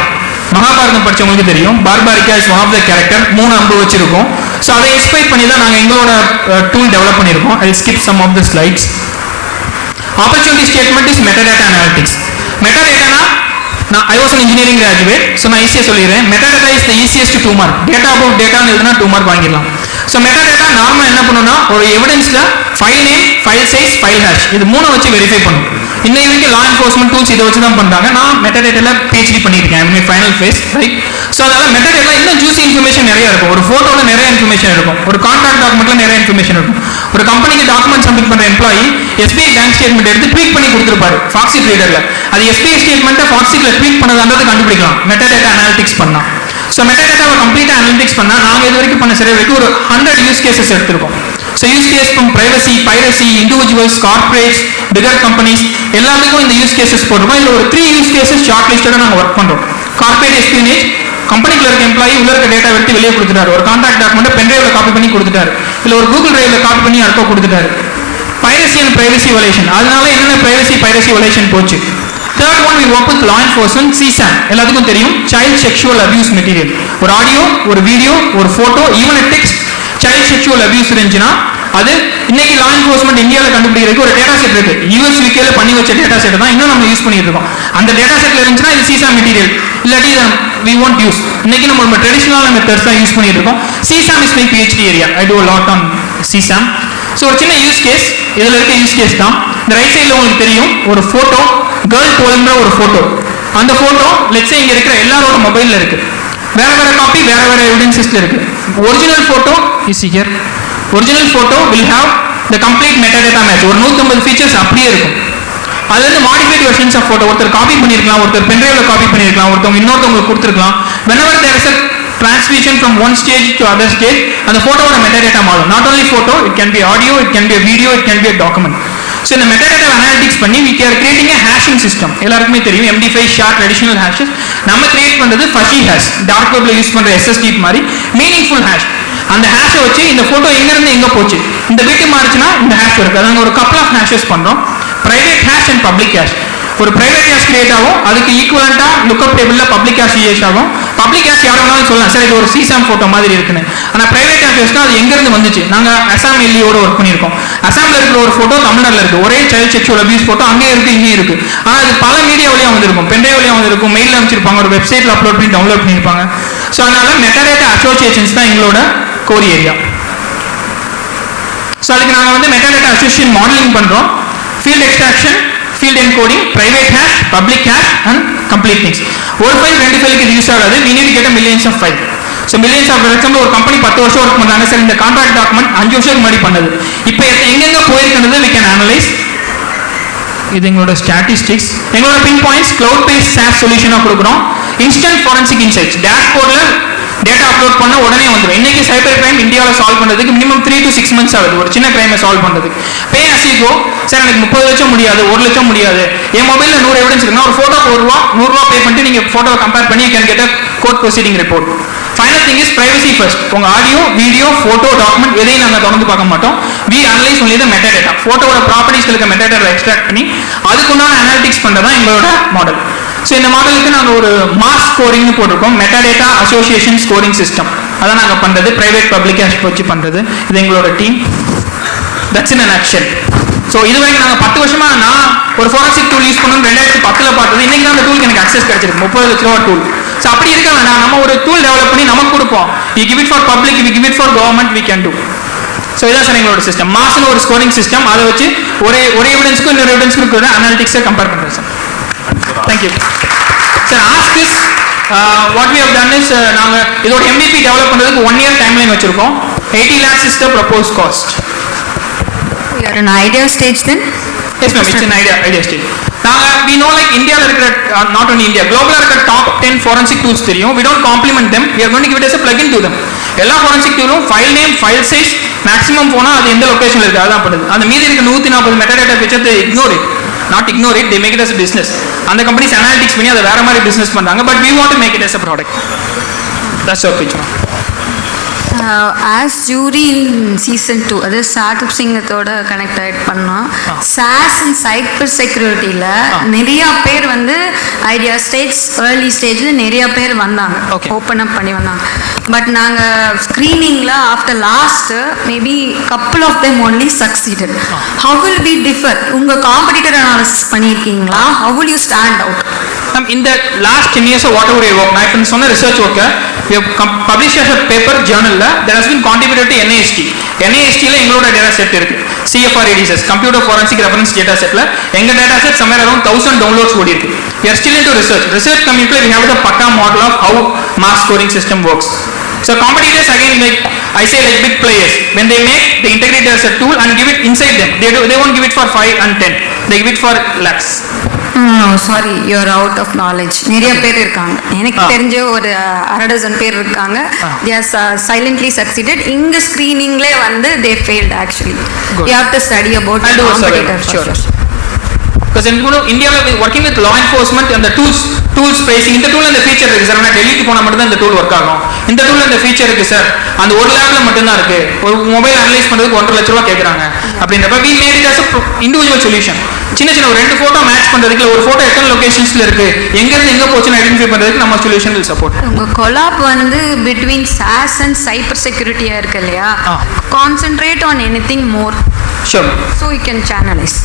Mahabharatam படிச்சவங்களுக்கு தெரியும், Barbarika is one of the character. 3 அம்பு வச்சிருக்கோம். ஸோ அதை இன்ஸ்பைர் பண்ணி தான் நாங்கள் எங்களோட டூல் டெவலப் பண்ணியிருக்கோம். I skip some of the slides. Opportunity statement is metadata analytics. மெட்டாடேட்டானா I was an engineering graduate, so நான் ஈஸியாக சொல்லிடுறேன். Metadata is the easiest 2 mark. Data about டேட்டான்னு எழுதுனா 2 mark வாங்கிடலாம். ஸோ மெட்டாடேட்டா நார்மலாக என்ன பண்ணுன்னா, ஒரு எவிடன்ஸில் file name, file size, file hash இது 3 வச்சு வெரிஃபை பண்ணும். இன்னைக்கு வரைக்கும் லா என்ஃபோர்ஸ்மெண்ட் டூல்ஸ் இதை வச்சு தான் பண்ணுறாங்க. நான் மெட்டாடேட்டாவில் PhD பண்ணியிருக்கேன், ஃபைனல் ஃபேஸ், ரைட். ஸோ அதனால் மெட்டாடேட்டா இன்னும் ஜூசி இன்ஃபர்மேஷன் நிறைய இருக்கும். ஒரு ஃபோட்டோவில் நிறைய இன்ஃபர்மேஷன் இருக்கும், ஒரு கான்ட்ராக்ட் டாக்குமெண்ட்டில் நிறைய இன்ஃபர்மேஷன் இருக்கும். ஒரு கம்பெனிக்கு டாக்குமெண்ட் சப்மிட் பண்ணுற எம்ப்ளாயி SBI பேங்க் ஸ்டேட்மெண்ட் எடுத்து ட்வீட் பண்ணி கொடுத்துருப்பாரு ஃபாக்ஸிட் ரீடரில். அது SBI ஸ்டேட்மெண்ட்டை ஃபாக்ஸிட்டில் ட்வீட் பண்ணதான்றது கண்டுபிடிக்கலாம் மெட்டாடேட்டா அனாலிட்டிக்ஸ் பண்ணலாம். ஸோ மெட்டாடேட்டாவை கம்ப்ளீட்டாக அனாலிட்டிக்ஸ் பண்ணால் நாங்கள் இது வரைக்கும் பண்ண சரி வரைக்கும் ஒரு 100 யூஸ் கேசஸ் எடுத்திருக்கோம். So use case from privacy, piracy, individuals, corporates, bigger companies எல்லாத்துக்கும் இந்த யூஸ் கேசஸ் போட்டிருக்கோம். இல்லை ஒரு 3 யூஸ் கேசஸ் ஷார்ட் லிஸ்டடாக நாங்கள் ஒர்க் பண்ணுறோம். கார்பரேட் எஸ்பியூனேஜ், கம்பெனிக்குள்ள இருக்க எம்ப்ளாயி உள்ள இருக்க டேட்டா எடுத்து வெளியே கொடுத்துட்டாரு. ஒரு கான்ட்ராக்ட் டாக்குமெண்ட் பென்ட்ரைவ்ல காப்பி பண்ணி கொடுத்துட்டாரு, இல்லை ஒரு கூகுள் டிரைவ்ல காப்பி பண்ணி யாருக்கோ கொடுத்துட்டாரு. பைரசி அண்ட் பிரைவசி வயலேஷன், அதனால என்னென்ன பைரசி வயலேஷன் போச்சு. Third one, we work with law enforcement, CSAM எல்லாத்துக்கும் தெரியும், சைல்ட் செக்ஷுவல் அபியூஸ் மெட்டீரியல். ஒரு ஆடியோ, ஒரு வீடியோ, ஒரு photo, even text child sexual abuse இருந்துச்சுன்னா அது இன்னைக்கு லா என்ஃபோர்ஸ்மெண்ட் இந்தியாவில் கண்டுபிடிக்கிறதுக்கு ஒரு டேட்டா செட் இருக்கு. US UK பண்ணி வச்ச டேட்டா செட் தான் இன்னும் நம்ம யூஸ் பண்ணிட்டு இருக்கோம். அந்த டேட்டா செட்ல இருந்துச்சுன்னா இது CSAM மெட்டீரியல், இல்லாட்டி we won't use. இன்னைக்கு நம்ம ட்ரெடிஷனல் மெத்தட்ஸ் தான் யூஸ் பண்ணிட்டு இருக்கோம். CSAM is my PhD area. I do a lot on CSAM. So ஒரு சின்ன யூஸ் கேஸ், இதில் இருக்க யூஸ் கேஸ் தான். இந்த ரைட் சைடில் உங்களுக்கு தெரியும் ஒரு ஃபோட்டோ, கேர்ள் டுவெல்ன்ற ஒரு ஃபோட்டோ. அந்த ஃபோட்டோ லெட்ஸே இங்கே இருக்கிற எல்லாரோட மொபைலில் இருக்கு. வேற வேற காப்பி, வேற வேற எவிடன்சஸ்ல இருக்கு. Original photo is here. Original photo will have the complete metadata match. ஒரு 150 ஃபீச்சர்ஸ் அப்படியே இருக்கும். அதுல இருந்து மாடிஃபைட் வெர்ஷன்ஸ் ஆஃப் ஃபோட்டோ ஒருத்தர் காப்பி பண்ணிருக்கலாம், ஒருத்தர் பென்ட்ரைவ்ல காப்பி பண்ணிருக்கலாம், ஒருத்தவங்க இன்னொருத்தவங்களுக்கு கொடுத்துருக்கலாம். whenever there is a transmission from one stage to other stage, அந்த ஃபோட்டோவோட மெட்டாடேட்டா மாறும். Not only photo, it can be audio, it can be a video, it can be a document. So இந்த metadata analytics பண்ணி we are creating a hashing system. எல்லாருக்குமே தெரியும் MD5 short traditional hashes. நம்ம create பண்றது fuzzy hash, dark வெப்ல use பண்ற SSD மாதிரி meaningful hash. அந்த ஹேஷை வச்சு இந்த ஃபோட்டோ எங்கேருந்து எங்கே போச்சு, இந்த பிட்டு மாறிச்சுன்னா இந்த ஹேஷ் இருக்கு. அதாவது ஒரு கப்பல் ஆஃப் ஹேஷஸ் பண்ணுறோம். Private hash and public hash. ஒரு பிரைவேட் ஹேஷ் கிரியேட் ஆகும், அதுக்கு ஈக்குவலண்டா லுக்அப் டேபிளில் பப்ளிக் ஹேஷ் யூஸ் ஆகும். பப்ளிக் ஹேஷ் யார் வேணாலும் சொல்லலாம், சார் இது ஒரு CSAM ஃபோட்டோ மாதிரி இருக்குன்னு. ஆனால் பிரைவேட் ஹேஷ்னா அது எங்கேருந்து வந்துச்சு. நாங்கள் அசாம் எல்லியோட ஒர்க் பண்ணியிருக்கோம். அசாமில் இருக்கிற ஒரு ஃபோட்டோ தமிழ்நாட்டில் இருக்கு, ஒரே சைல்ட் செக்ஷுவல் அபியூஸ் ஃபோட்டோ அங்கே இருக்கு, இங்கேயும் இருக்கு. ஆனால் அது பல மீடியா வழியாக வந்திருக்கும், பென்ட்ரைவ் வழியாக வந்திருக்கும், மெயிலில் அமைச்சிருப்பாங்க, ஒரு வெப்சைட்டில் அப்லோட் பண்ணி டவுன்லோட் பண்ணியிருப்பாங்க. ஸோ அதனால மெட்டாடேட்டா அசோசியேஷன்ஸ் தான் எங்களோட கோர் ஏரியா. ஸோ அதுக்கு நாங்கள் வந்து மெட்டாடேட்டா அசோசியேஷன் மாடலிங் பண்ணுறோம். Field extraction, field encoding, private hash, public hash and complete things. ஒரு ஃபைல் 2 ஃபைலுக்கு இது யூஸ் ஆகாது. we need to get a millions of file. So millions of, for example ஒரு company 10 வருஷம் work பண்ணுறாங்க sir, இந்த contract document 5 வருஷத்துக்கு முன்னாடி பண்ணது, இப்போ எங்கெங்க போயிருக்கிறது we can analyze. இது எங்களோட ஸ்டாட்டிஸ்டிக்ஸ். எங்களோட pin points cloud based SaaS சொல்யூஷனாக கொடுக்குறோம். இன்ஸ்டன்ட் ஃபாரன்சிக் இன்சைட்ஸ், டேஷ்போர்டில் டேட்டா அப்லோட் பண்ண உடனே வந்துடும். இன்னைக்கு சைபர் கிரைம் இந்தியாவில் சால்வ் பண்ணுறதுக்கு மினிமம் 3 to 6 months ஆகுது ஒரு சின்ன கிரைமை சால்வ் பண்ணுறதுக்கு. பே அஸ் யூ கோ, சார் எனக்கு 30 லட்சம் முடியாது, 1 லட்சம் முடியாது, என் மொபைலில் 100 எவிடன்ஸ் இருக்குன்னா ஒரு ஃபோட்டோ $100 பே பண்ணிட்டு நீங்கள் ஃபோட்டோவை கம்பேர் பண்ணி can get a court proceeding report. Final thing is privacy first. உங்கள் ஆடியோ, வீடியோ, ஃபோட்டோ, டாக்குமெண்ட் எதையும் நாங்கள் தொடர்ந்து பார்க்க மாட்டோம். We analyse only the metadata. ஃபோட்டோவோட ப்ராப்பர்ட்டிஸ் இருக்க மெட்டாடேட்டா எக்ஸ்ட்ராக்ட் பண்ணி அதுக்குண்டான அனாலிட்டிக்ஸ் பண்ணுறது தான் எங்களோட மாடல். ஸோ இந்த மாடலுக்கு நாங்கள் ஒரு மாஸ் ஸ்கோரிங்னு போட்டிருக்கோம், மெட்டாடேட்டா அசோசியேஷன் ஸ்கோரிங் சிஸ்டம். அதான் நாங்கள் பண்ணுறது, பிரைவேட் பப்ளிக் ஹேஷ் வச்சு பண்ணுறது. இது எங்களோட team. That's in a nutshell. So இது வரைக்கும் நாங்கள் 10 வருஷமா நான் ஒரு ஃபாரன்சிக் டூல் யூஸ் பண்ணணும் 2010 பார்த்தது. இன்னைக்கு தான் அந்த டூலுக்கு எனக்கு அக்சஸ் கிடைச்சிருக்கு, 30 லட்ச ரூபா டூல். ஸோ அப்படி இருக்க வேணாம், நம்ம ஒரு டூல் டெவலப் பண்ணி நமக்கு கொடுப்போம். We give it for public, we give it for government, we can do. So இதான் சார் எங்களோட சிஸ்டம். மாஸ்னு ஒரு ஸ்கோரிங் சிஸ்டம், அதை வச்சு ஒரு எவிடன்ஸுக்கும் இன்னொரு எவிடன்ஸுக்கும் இருக்கிற அனாலிட்டிக்ஸை கம்பேர் பண்ணுறேன் sir. Thank you sir. Ask is what we have done is, நாங்கள் இதோட MVP டெவலப் பண்ணுறதுக்கு 1 year டைம்லைன் வச்சிருக்கோம். 80 lakhs is the propose cost. are in idea stage then? Yes, ma'am, it's an idea stage. We know like India, not only India, global top 10 forensic tools. We don't complement them. We are going to give it as a plugin to them. All forensic tools, file name, file size, maximum phone, that's in the location. And the media 140 metadata feature, they ignore it. Not ignore it, they make it as a business. And the company's analytics, they are business, but we want to make it as a product. That's your pitch, ma'am. As jury in season 2, அது startup சிங்கத்தோட connect ஆகிட்டு பண்ணோம். Sauce and cyber செக்யூரிட்டியில் நிறையா பேர் வந்து idea stage early ஸ்டேஜில் நிறையா பேர் வந்தாங்க, ஓப்பன் அப் பண்ணி வந்தாங்க. பட் நாங்கள் ஸ்க்ரீனிங்கில் after last maybe couple of them only succeeded. How will be differ? உங்கள் காம்படிட்டர் அனாலிசிஸ் பண்ணியிருக்கீங்களா? How will you stand out? In the last 10 years of whatever I work, I have done research work. We have published as a paper journal that has been contributed to NIST. NIST la engaloda data set irukku. CFR-ADSS, Computer Forensic Reference Data Set la enga data set somewhere around 1000 downloads odi irukku. We are still into research. Research community we have the Pakka model of how mass scoring system works. So competitors again, like I say, like big players, when they make, they integrate as a tool and give it inside them. They won't give it for 5 and 10. They give it for lakhs. Sorry, you are out of knowledge. நிறைய பேர் இருக்காங்க, எனக்கு தெரிஞ்ச ஒரு 1/2 dozen பேர் இருக்காங்க. They are silently succeeded. இங்க ஸ்கிரீனிங்லே வந்து they failed actually. You have to study about competitors. Sure. Because in India we are working with law enforcement and the tools pricing. இந்த tool and the feature இருக்கு sir. நான் டெல்லிக்கு போனா மட்டும் தான் இந்த tool ஒர்க் ஆகும். இந்த tool and the feature இருக்கு சார். அந்த ஒரு லேப்ல மட்டும் தான் இருக்கு. ஒரு மொபைல் அனலைஸ் பண்றதுக்கு 1.5 லட்சம் ரூபாய் கேக்குறாங்க. அப்படின்றப்ப we made it as a individual solution. சின்ன ஒரு 2 போட்டோ மேட்ச் பண்றதுக்கு, ஒரு போட்டோ எத்தனை லொகேஷன்ஸ்ல இருக்கு, எங்க இருந்து எங்க போச்சுன்னு ஐடென்டிஃபை பண்றதுக்கு நம்ம சொல்யூஷன் will support. உங்க கொலாப் வந்து between SaaS and cyber security இருக்கு இல்லையா? Concentrate on anything more. Sure. So you can channelize.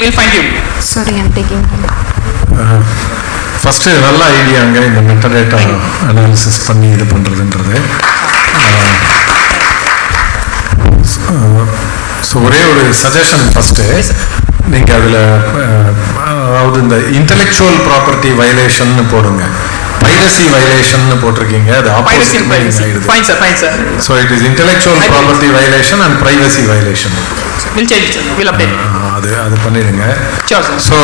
We'll find you. Sorry, I'm taking. First நல்ல ஐடியாங்க இந்த மெட்டடேட்டா அனாலிசிஸ் பண்ணி இது பண்ணுறதுன்றது. ஸோ ஒரே ஒரு சஜஷன் ஃபஸ்ட்டு, நீங்கள் அதில் அதாவது இந்த இன்டெலெக்சுவல் ப்ராப்பர்ட்டி வயலேஷன்னு போடுங்க. பைரசி வயலேஷன் போட்டிருக்கீங்க, அது ஆப்போசிட் ஆயிடுது. Fine sir. So it is intellectual property violation and privacy violation. We'll change it, sir. We'll update. அது பண்ணிடுங்க. Sure sir. So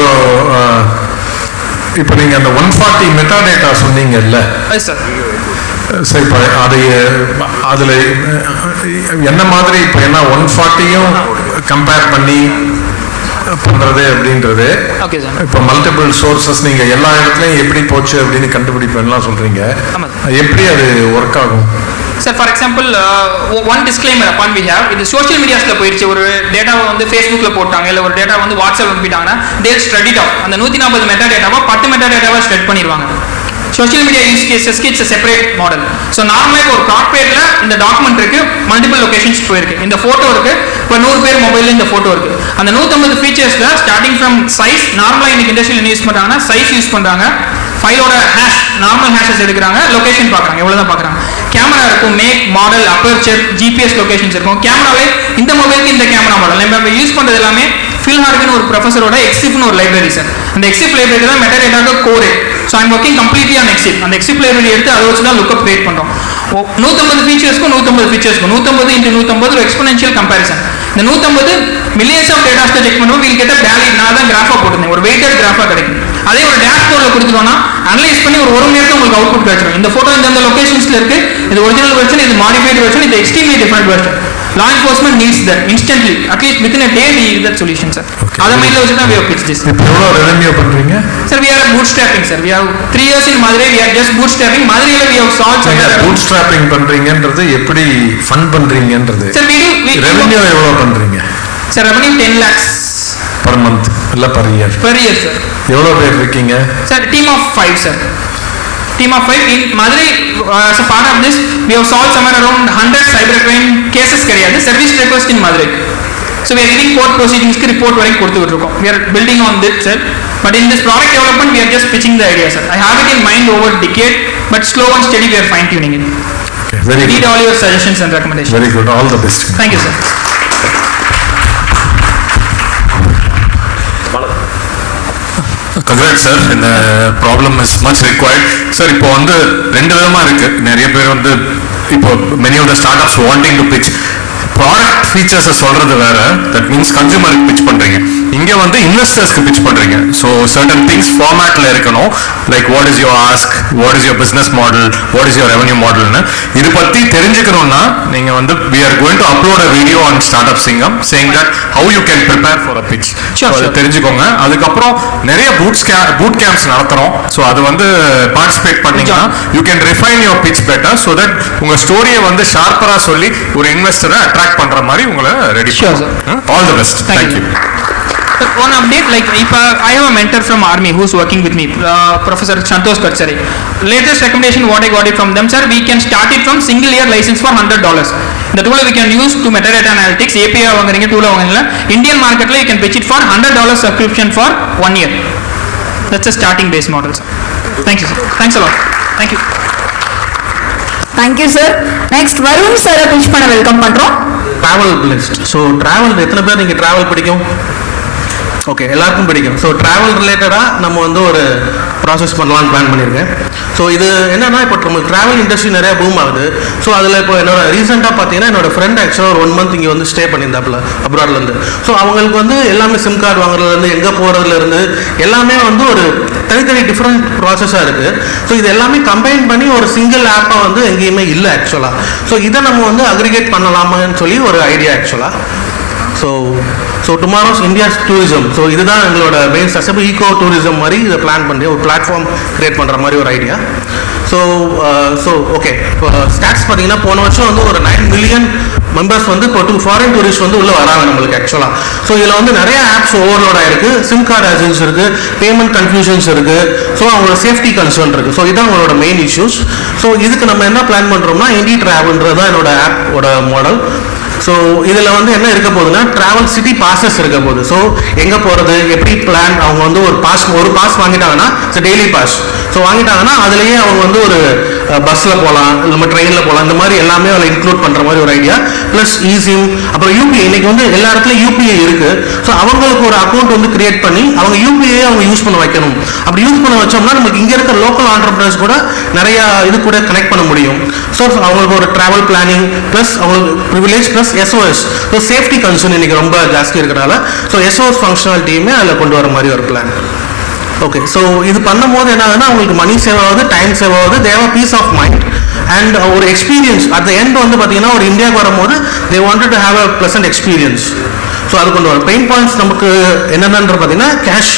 இப்போ நீங்கள் அந்த 140 மெட்டாடேட்டா சொன்னீங்கல்ல. Yes sir. ஸோ இப்போ அதில் என்ன மாதிரி இப்போ என்ன 140யும் கம்பேர் பண்ணி பண்ணுறது அப்படின்றது, இப்போ மல்டிபிள் சோர்சஸ் நீங்கள் எல்லா இடத்துலையும் எப்படி போச்சு அப்படின்னு கண்டுபிடிப்பேன்லாம் சொல்கிறீங்க, எப்படி அது ஒர்க் ஆகும்? Sir for example one disclaimer upon we have, இது சோஷியல் மீடியாஸில் போயிடுச்சு. ஒரு டேட்டாவை வந்து ஃபேஸ்புக்கில் போட்டாங்க, இல்லை ஒரு டேட்டா வந்து வாட்ஸ்அப் அனுப்பிட்டாங்கன்னா டே ஸ்ட்ரெட் ஆஃப் அந்த 140 மெட்டா டேட்டாவை 10 மெட்டா டேட்டாவை ஸ்ட்ரெட் பண்ணிடுவாங்க. சோஷியல் மீடியா யூஸ் கேஸஸ்க்கு இட்ஸ் செப்பரேட் மாடல். ஸோ நார்மலாக ஒரு கார்பரேட்ல இந்த டாக்குமெண்ட் இருக்கு, மல்டிபிள் லொகேஷன்ஸ் போயிருக்கு, இந்த ஃபோட்டோ இருக்கு, இப்போ 100 பேர் மொபைலில் இந்த ஃபோட்டோ இருக்கு. அந்த 150 ஃபீச்சர்ஸ்ல ஸ்டார்டிங் ஃப்ரம் சைஸ், நார்மலாக இன்னைக்கு இண்டஸ்ட்ரியில் என்ன யூஸ் பண்ணுறாங்கன்னா சைஸ் யூஸ் பண்ணுறாங்க, ஃபைலோட ஹேஷ் நார்மல் ஹேஷஸ் எடுக்கிறாங்க, லொகேஷன் பார்க்குறாங்க, எவ்வளோ தான் பார்க்குறாங்க. கேமரா இருக்கும், make, model, aperture, GPS locations இருக்கும். கேமராவே இந்த மொபைலுக்கு இந்த கேமரா மாடல் நம்ம யூஸ் பண்ணுறது எல்லாமே ஃபில்ஹார்கன் ஒரு ப்ரொஃபஸரோட எக்ஸிப்னு ஒரு லைப்ரரி சார். அந்த எக்ஸிப் லைப்ரரி தான் மெட்டாடேட்டாக்கு கோரே. So I'm working completely on EXIF. அந்த எக்ஸிப் லைப்ரரி எடுத்து அதை வச்சு தான் லுக்கப் கிரியேட் பண்ணுறோம். 150 ஃபீச்சர்ஸ்க்கும் 150 ஃபீச்சர்ஸ்க்கும் 150 into 150 ஒரு எக்ஸ்போனென்ஷியல் கம்பேரிசன். இந்த 150 மில்லியன்ஸ் ஆஃப் டேட்டாஸ்க்கு செக் பண்ணுவோம். வீல் கெட்ட வேலிட், நான் தான் கிராஃபாக போட்டிருந்தேன், ஒரு வெயிட்டட் கிராஃபாக கிடைக்கும். அதே ஒரு டேஷ்போர்டில் கொடுத்துட்டோம்னா அனலைஸ் பண்ணி ஒரு நேரத்தில் உங்களுக்கு அவுட்புட் கிடைச்சிடும். இந்த ஃபோட்டோ இந்த லொகேஷன்ஸில் இருக்கு, இது ஒரிஜினல் வெர்ஷன், இது மாடிஃபைடு வெர்ஷன், இது extremely different version. Law enforcement needs that instantly, at least within a day we need that solution, sir. Other மைண்ட்ல வச்சு தான் we have pitched this. இப்போ எவ்வளோ ரெவென்யூ பண்றீங்க? Sir, we are bootstrapping, sir. We have 3 years in Madurai, we are just bootstrapping. Madurai we have solved. bootstrapping பண்றீங்கன்றது எப்படி fund பண்றீங்கன்றது? Sir, we revenue எவ்வளோ பண்றீங்க? Sir, revenue 10 lakhs per month இல்ல per year? Per year, sir. எவ்வளோ பேர் இருக்கீங்க? Sir, team of 5, sir. Team of 5 in Madurai. As a part of this, we have solved somewhere around 100 cybercrime cases. Service request in Madurai. So we are getting court proceedings report வரைக்கும் கொடுத்துட்டு இருக்கோம். We are building on this, sir. But in this product development, we are just pitching the idea, sir. I have it in mind over a decade, but slow and steady we are fine tuning it. Okay, very good. Need all your suggestions and recommendations. Very good. All the best. Thank you, sir. Congrats, sir. இந்த problem is much required. Sir இப்போ வந்து 2 விதமாக இருக்கு. நிறைய பேர் வந்து இப்போ many of the startups wanting to pitch. Product ஃபீச்சர்ஸை சொல்றது வேற, தட் மீன்ஸ் கன்சூமருக்கு பிச் பண்றீங்க. இங்க வந்து இன்வெஸ்டர்ஸ்க்கு பிச் பண்றீங்க. ஸோ சர்டன் திங்ஸ் ஃபார்மேட்ல இருக்கணும், like what is your ask, what is your business model, what is your revenue மாடல்னு. இது பத்தி தெரிஞ்சுக்கணும்னா நீங்க வந்து we are going to upload a video on Startup Singham saying that how you can prepare for a pitch. அது தெரிஞ்சுக்கோங்க. அதுக்கப்புறம் நிறைய boot camps நடத்துறோம். ஸோ அது வந்து பார்ட்டிசிபேட் பண்ணீங்கன்னா you can refine your pitch better so that உங்க ஸ்டோரியை வந்து ஷார்ப்பரா சொல்லி ஒரு இன்வெஸ்டரை அட்ராக்ட் பண்ற மாதிரி உங்களை ரெடி பண்ணுங்க. All the best. Thank you. One update, like if I have a mentor from army who's working with me, Professor Santosh Katsari. Latest recommendation what I got it from them, sir, we can start it from single year license for $100. The tool we can use to metadata analytics, API வாங்குறீங்க, tool வாங்குறீங்க. Indian market you can pitch it for $100 subscription for 1 year. That's a starting base model, sir. Thank you, sir. Thanks a lot. Thank you. Thank you, sir. Next, Varun sir pitch பண்ண welcome பண்றோம். Travel list. So travel எத்தனை பேர் நீங்க travel பிடிக்கும்? Okay, எல்லாருக்கும் பிடிக்கும். So travel ரிலேட்டடாக நம்ம வந்து ஒரு ப்ராசஸ் பண்ணலான்னு பிளான் பண்ணியிருக்கேன். ஸோ இது என்னன்னா, இப்போ நம்ம ட்ராவல் இண்டஸ்ட்ரி நிறையா பூம் ஆகுது. ஸோ அதில் இப்போ என்னோட ரீசெண்டாக பார்த்தீங்கன்னா என்னோட ஃப்ரெண்ட் ஆக்சுவலாக ஒரு 1 month இங்கே வந்து ஸ்டே பண்ணியிருந்தாப்புல அப்ராட்லேருந்து. ஸோ அவங்களுக்கு வந்து எல்லாமே சிம் கார்டு வாங்குறதுலேருந்து எங்கே போகிறதுலேருந்து எல்லாமே வந்து ஒரு தனித்தனி டிஃப்ரெண்ட் ப்ராசஸாக இருக்குது. ஸோ இது எல்லாமே கம்பைன் பண்ணி ஒரு சிங்கிள் ஆப்பாக வந்து எங்கேயுமே இல்லை ஆக்சுவலாக. ஸோ இதை நம்ம வந்து அக்ரிகேட் பண்ணலாமான்னு சொல்லி ஒரு ஐடியா ஆக்சுவலாக. So tomorrow's India's tourism. So இதுதான் எங்களோட மெயின் சஸ்டபிள் ஈகோ டூரிசம் மாதிரி இதை பிளான் பண்ணி ஒரு பிளாட்ஃபார்ம் கிரியேட் பண்ணுற மாதிரி ஒரு ஐடியா. ஸோ ஓகே, இப்போ ஸ்டாட்ஸ் பார்த்தீங்கன்னா போன வருஷம் வந்து ஒரு 9 million மெம்பர்ஸ் வந்து இப்போ ஃபாரின் டூரிஸ்ட் வந்து உள்ளே வராங்க நம்மளுக்கு ஆக்சுவலாக. ஸோ இதில் வந்து நிறைய ஆப்ஸ் ஓவர்லோட் ஆயிருக்கு, சிம் கார்டு ஏஜென்ட்ஸ் இருக்குது, பேமெண்ட் கன்ஃபியூஷன்ஸ் இருக்குது, ஸோ அவங்களோட சேஃப்டி கன்சர்ன் இருக்குது. ஸோ இதுதான் அவங்களோட மெயின் இஷ்யூஸ். ஸோ இதுக்கு நம்ம என்ன பிளான் பண்ணுறோம்னா, இண்டி ட்ராவல்ன்றது தான் என்னோட ஆப்போட மாடல். ஸோ இதில் வந்து என்ன இருக்க போகுதுன்னா, ட்ராவல் சிட்டி பாசஸ் இருக்க போகுது. ஸோ எங்கே போகிறது, எப்படி பிளான், அவங்க வந்து ஒரு பாஸ் வாங்கிட்டாங்கன்னா டெய்லி பாஸ். ஸோ வாங்கிட்டாங்கன்னா அதுலேயே அவங்க வந்து ஒரு பஸ்ஸில் போகலாம், நம்ம ட்ரெயினில் போகலாம், இந்த மாதிரி எல்லாமே அதில் இன்க்ளூட் பண்ணுற மாதிரி ஒரு ஐடியா. ப்ளஸ் ஈஸியும் அப்புறம் யூபிஐ, இன்னைக்கு வந்து எல்லா இடத்துலையும் யூபிஐ இருக்குது. ஸோ அவங்களுக்கு ஒரு அக்கௌண்ட் வந்து கிரியேட் பண்ணி அவங்க யூபிஐ அவங்க யூஸ் பண்ண வைக்கணும். அப்படி யூஸ் பண்ண வச்சோம்னா நமக்கு இங்கே இருக்க லோக்கல் ஆண்டர்பிரினர்ஸ் கூட நிறையா இது கூட கனெக்ட் பண்ண முடியும். ஸோ அவங்களுக்கு ஒரு ட்ராவல் பிளானிங் ப்ளஸ் அவங்களுக்கு privilege plus SOS. So safety concern இன்னைக்கு ரொம்ப ஜாஸ்தி இருக்கிறனால ஸோ எஸ்ஓஎஸ் ஃபங்க்ஷனாலிட்டியுமே அதில் கொண்டு வர மாதிரி ஒரு பிளான். ஓகே, ஸோ இது பண்ணும் போது என்ன ஆகுதுன்னா, அவங்களுக்கு மணி சேவ் ஆகுது, டைம் சேவ் ஆகுது, தேவ பீஸ் ஆஃப் மைண்ட் அண்ட் ஒரு எக்ஸ்பீரியன்ஸ். அட் த எண்ட் வந்து பார்த்தீங்கன்னா ஒரு இந்தியாவுக்கு வரும்போது they wanted to have a pleasant experience. So அது கொண்டு வரும். பெயின் பாயிண்ட்ஸ் நமக்கு என்னென்னு பார்த்தீங்கன்னா, கேஷ்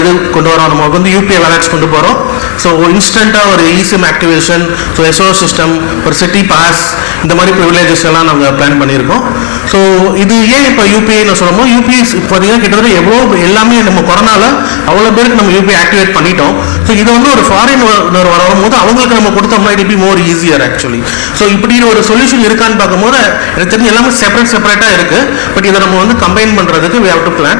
இது கொண்டு வரோம், நமக்கு வந்து யூபிஐ வேலட்ஸ் கொண்டு போகிறோம். ஸோ இன்ஸ்டண்ட்டாக ஒரு eSIM activation, so SOS system, ஒரு சிட்டி பாஸ், இந்த மாதிரி ப்ரிவிலேஜஸ் எல்லாம் நாங்கள் பிளான் பண்ணியிருக்கோம். ஸோ இது ஏன் இப்போ யூபிஐன்னு சொல்லும்போது, யூபிஐ பார்த்தீங்கன்னா கிட்டத்தட்ட எவ்வளோ எல்லாமே நம்ம கொரோனாவில் அவ்வளோ பேருக்கு நம்ம யூபிஐ ஆக்டிவேட் பண்ணிட்டோம். ஸோ இதை வந்து ஒரு ஃபாரின் வரும்போது அவங்களுக்கு நம்ம கொடுத்தோம்னா it be more easier actually. So இப்படி ஒரு சொல்யூஷன் இருக்கான்னு பார்க்கும்போது எனக்கு தெரிஞ்சு எல்லாமே செப்பரேட்டாக இருக்குது. பட் இதை நம்ம வந்து கம்பைன் பண்ணுறதுக்கு we have to plan.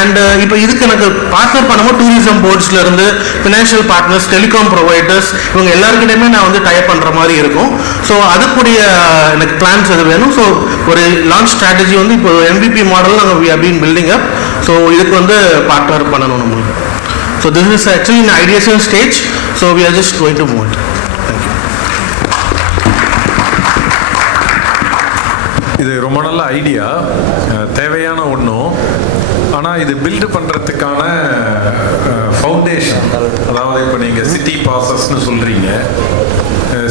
And இப்போ இதுக்கு எனக்கு பார்ட்னர் பண்ணும்போது டூரிசம் போர்ட்ஸ்ல இருந்து ஃபினான்ஷியல் பார்ட்னர்ஸ், டெலிகாம் ப்ரொவைடர்ஸ், இவங்க எல்லாருக்கிட்டையுமே நான் வந்து டைப் பண்ணுற மாதிரி இருக்கும். ஸோ அதுக்குரிய எனக்கு பிளான்ஸ் எது வேணும். ஸோ ஒரு லான்ச் ஸ்ட்ராட்டஜி வந்து இப்போ MVP மாடல் நாங்கள் we have been building up. So இதுக்கு வந்து பார்ட்னர் பண்ணணும் நம்மளுக்கு. So this is actually in ideation stage. So we are just going to move it. இது ரொம்ப நல்ல ஐடியா, தேவையான ஒன்றும். ஆனால் இது பில்டு பண்ணுறதுக்கான ஃபவுண்டேஷன், அதாவது இப்போ நீங்கள் சிட்டி பாசஸ்ன்னு சொல்கிறீங்க,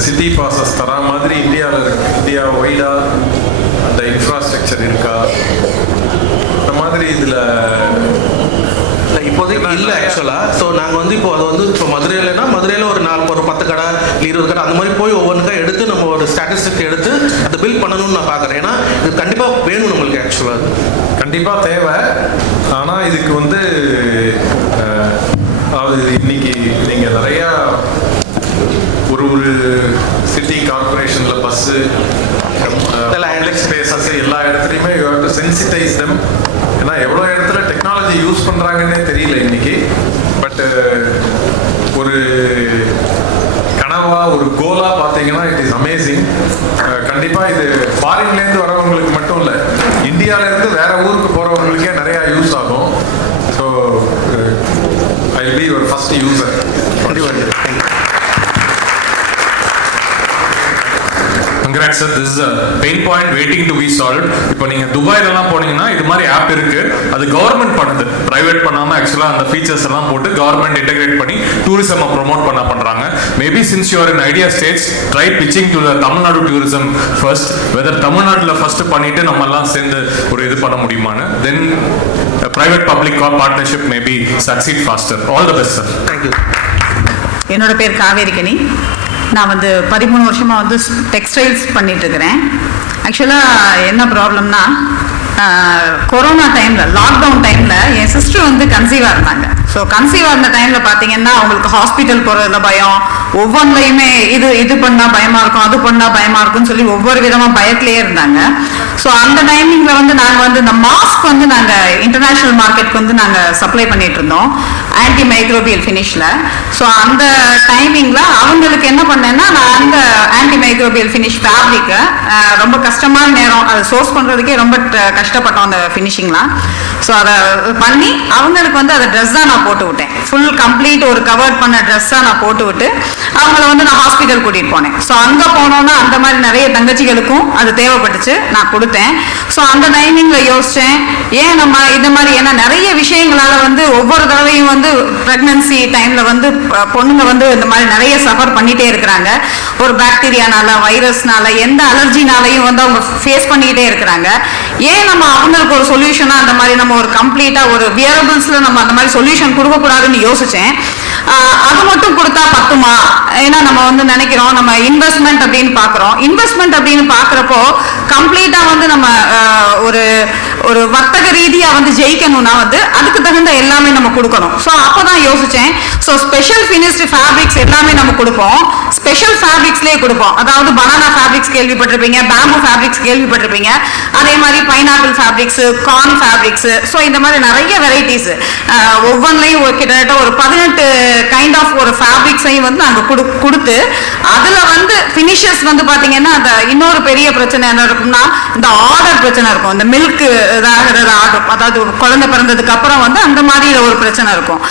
சிட்டி பாசஸ் தரா மாதிரி இந்தியா வைடாக அந்த இன்ஃப்ராஸ்ட்ரக்சர் இருக்கா? இந்த மாதிரி இதில் இப்போதைக்கு இல்லை ஆக்சுவலாக. ஸோ நாங்கள் வந்து இப்போ அது வந்து இப்போ மதுரையில் ஒரு 10 கடை 20 கடை அந்த மாதிரி போய் ஒவ்வொன்றுக்கா எடுத்து நம்ம ஒரு ஸ்டாட்டிஸ்டிக் எடுத்து அதை பில்ட் பண்ணணும்னு நான் பார்க்குறேன். ஏன்னா இது கண்டிப்பாக வேணும் நம்மளுக்கு ஆக்சுவலாக, கண்டிப்பாக தேவை. ஆனால் இதுக்கு வந்து அதாவது இன்னைக்கு நீங்கள் நிறையா ஒரு சிட்டி கார்பரேஷனில் பஸ்ஸு ஸ்பேசஸ் எல்லா இடத்துலையுமே you have to sensitise them. ஏன்னா எவ்வளோ இடத்துல டெக்னாலஜி யூஸ் பண்ணுறாங்கன்னே தெரியல இன்னைக்கு. பட் ஒரு கனவா ஒரு கோலா பார்த்தீங்கன்னா இட் இஸ் அமேசிங். கண்டிப்பாக இது ஃபாரின்லேருந்து வரவங்களுக்கு மட்டும் இல்லை, இந்தியாவிலேருந்து வேற ஊருக்கு போகிறவங்களுக்கே நிறையா யூஸ் ஆகும். So I will be your first user. Congrats. congrats sir, this is a pain point waiting to be solved. இப்போ நீங்க துபாயிலலாம் போனீங்கன்னா இது மாதிரி ஆப் இருக்கு, அது கவர்மெண்ட் பண்ணுது, பிரைவேட் பண்ணாம ஆக்சுவலா அந்த ஃபீச்சர்ஸ் எல்லாம் போட்டு கவர்மெண்ட் இன்டெகிரேட் பண்ணி டூரிசம் ப்ரோமோட் பண்றாங்க. Maybe since you are in idea states, try pitching to the Tamil Nadu tourism first, whether தமிழ்நாட்டில் ஃபர்ஸ்ட் பண்ணிட்டு நம்ம எல்லாம் சேர்ந்து ஒரு இது பண்ண முடியுமான்னு, தென் private public partnership may be succeed faster. All the best sir. Thank you. என்னோட பேர் காவேரிக்கனி. நான் 13 வருஷமாக டெக்ஸ்டைல்ஸ் பண்ணிட்டு இருக்கிறேன். ஆக்சுவலாக என்ன ப்ராப்ளம்னா, கொரோனா டைமில், லாக்டவுன் டைமில் என் சிஸ்டர் கன்சீவாக இருந்தாங்க. ஸோ கன்சீவாக இருந்த டைமில் பார்த்தீங்கன்னா அவங்களுக்கு ஹாஸ்பிட்டல் போகிறதுல பயம், ஒவ்வொன்றையுமே இது பண்ணால் பயமாக இருக்கும், அது பண்ணால் பயமாக இருக்கும்னு சொல்லி ஒவ்வொரு விதமாக பயத்திலே இருந்தாங்க. ஸோ அந்த டைமிங்கில் நாங்கள் இந்த மாஸ்க் நாங்கள் இன்டர்நேஷ்னல் மார்க்கெட்டுக்கு நாங்கள் சப்ளை பண்ணிட்டு இருந்தோம், ஆன்டி மைக்ரோபியல் ஃபினிஷில். ஸோ அந்த டைமிங்கில் அவங்களுக்கு என்ன பண்ணேன்னா, நான் அந்த ஆன்டி மைக்ரோபியல் ஃபினிஷ் ஃபேப்ரிக்கை ரொம்ப கஷ்டமான நேரம், அதை சோர்ஸ் பண்ணுறதுக்கே ரொம்ப கஷ்டப்பட்டோம் அந்த ஃபினிஷிங்லாம். ஸோ அதை பண்ணி அவங்களுக்கு அதை ட்ரெஸ்ஸாக நான் போட்டு விட்டேன். ஃபுல் கம்ப்ளீட் ஒரு கவர்ட் பண்ண ட்ரெஸ்ஸாக நான் போட்டு விட்டு அவங்கள நான் ஹாஸ்பிட்டல் கூட்டிகிட்டு போனேன். ஸோ அங்கே போனோன்னா அந்த மாதிரி நிறைய தங்கச்சிகளுக்கும் அது தேவைப்பட்டுச்சு, நான் கொடுத்தேன். ஸோ அந்த டைமிங்கில் யோசித்தேன், ஏன் நம்ம இந்த மாதிரி, ஏன்னா நிறைய விஷயங்களால் ஒவ்வொரு தடவையும் ப்ரெக்னன்சி டைமில் பொண்ணுங்க இந்த மாதிரி நிறைய சஃபர் பண்ணிகிட்டே இருக்கிறாங்க. ஒரு பாக்டீரியானால, வைரஸ்னால, எந்த அலர்ஜினாலையும் அவங்க ஃபேஸ் பண்ணிக்கிட்டே இருக்கிறாங்க. ஏன் நம்ம அவங்களுக்கு ஒரு சொல்யூஷனாக அந்த மாதிரி நம்ம ஒரு கம்ப்ளீட்டாக ஒரு வியரபிள்ஸில் நம்ம அந்த மாதிரி சொல்யூஷன் கொடுக்கக்கூடாதுன்னு யோசித்தேன். அது மட்டும் கொடுத்தா பத்துமா? ஏன்னா நம்ம நினைக்கிறோம், நம்ம இன்வெஸ்ட்மெண்ட் அப்படின்னு பார்க்குறோம். இன்வெஸ்ட்மெண்ட் அப்படின்னு பார்க்குறப்போ கம்ப்ளீட்டாக நம்ம ஒரு ஒரு வர்த்தக ரீதியாக ஜெயிக்கணும்னா அதுக்கு தகுந்த எல்லாமே நம்ம கொடுக்கணும். ஸோ அப்போ தான் யோசித்தேன், ஸோ ஸ்பெஷல் ஃபினிஷ்டு ஃபேப்ரிக்ஸ் எல்லாமே நம்ம கொடுப்போம், ஸ்பெஷல் ஃபேப்ரிக்ஸ்லேயே கொடுப்போம். அதாவது பனானா ஃபேப்ரிக்ஸ் கேள்விப்பட்டிருப்பீங்க, பேம்பு ஃபேப்ரிக்ஸ் கேள்விப்பட்டிருப்பீங்க, அதே மாதிரி pineapple fabrics, corn fabrics. So இந்த மாதிரி நிறைய வெரைட்டிஸு, ஒவ்வொன்றிலையும் கிட்டத்தட்ட ஒரு 18 கைண்ட் ஆஃப் ஒரு ஃபேப்ரிக்ஸையும் நாங்கள் கொடுத்து அதில் ஃபினிஷஸ் பார்த்தீங்கன்னா, அந்த இன்னொரு பெரிய பிரச்சனை என்ன இருக்கும்னா, இந்த ஆர்டர் பிரச்சனை இருக்கும். இந்த மில்க் இதாகிறது ஆர்டர், அதாவது குழந்தை பிறந்ததுக்கு அப்புறம் அந்த மாதிரி ஒரு பிரச்சனை இருக்கும்.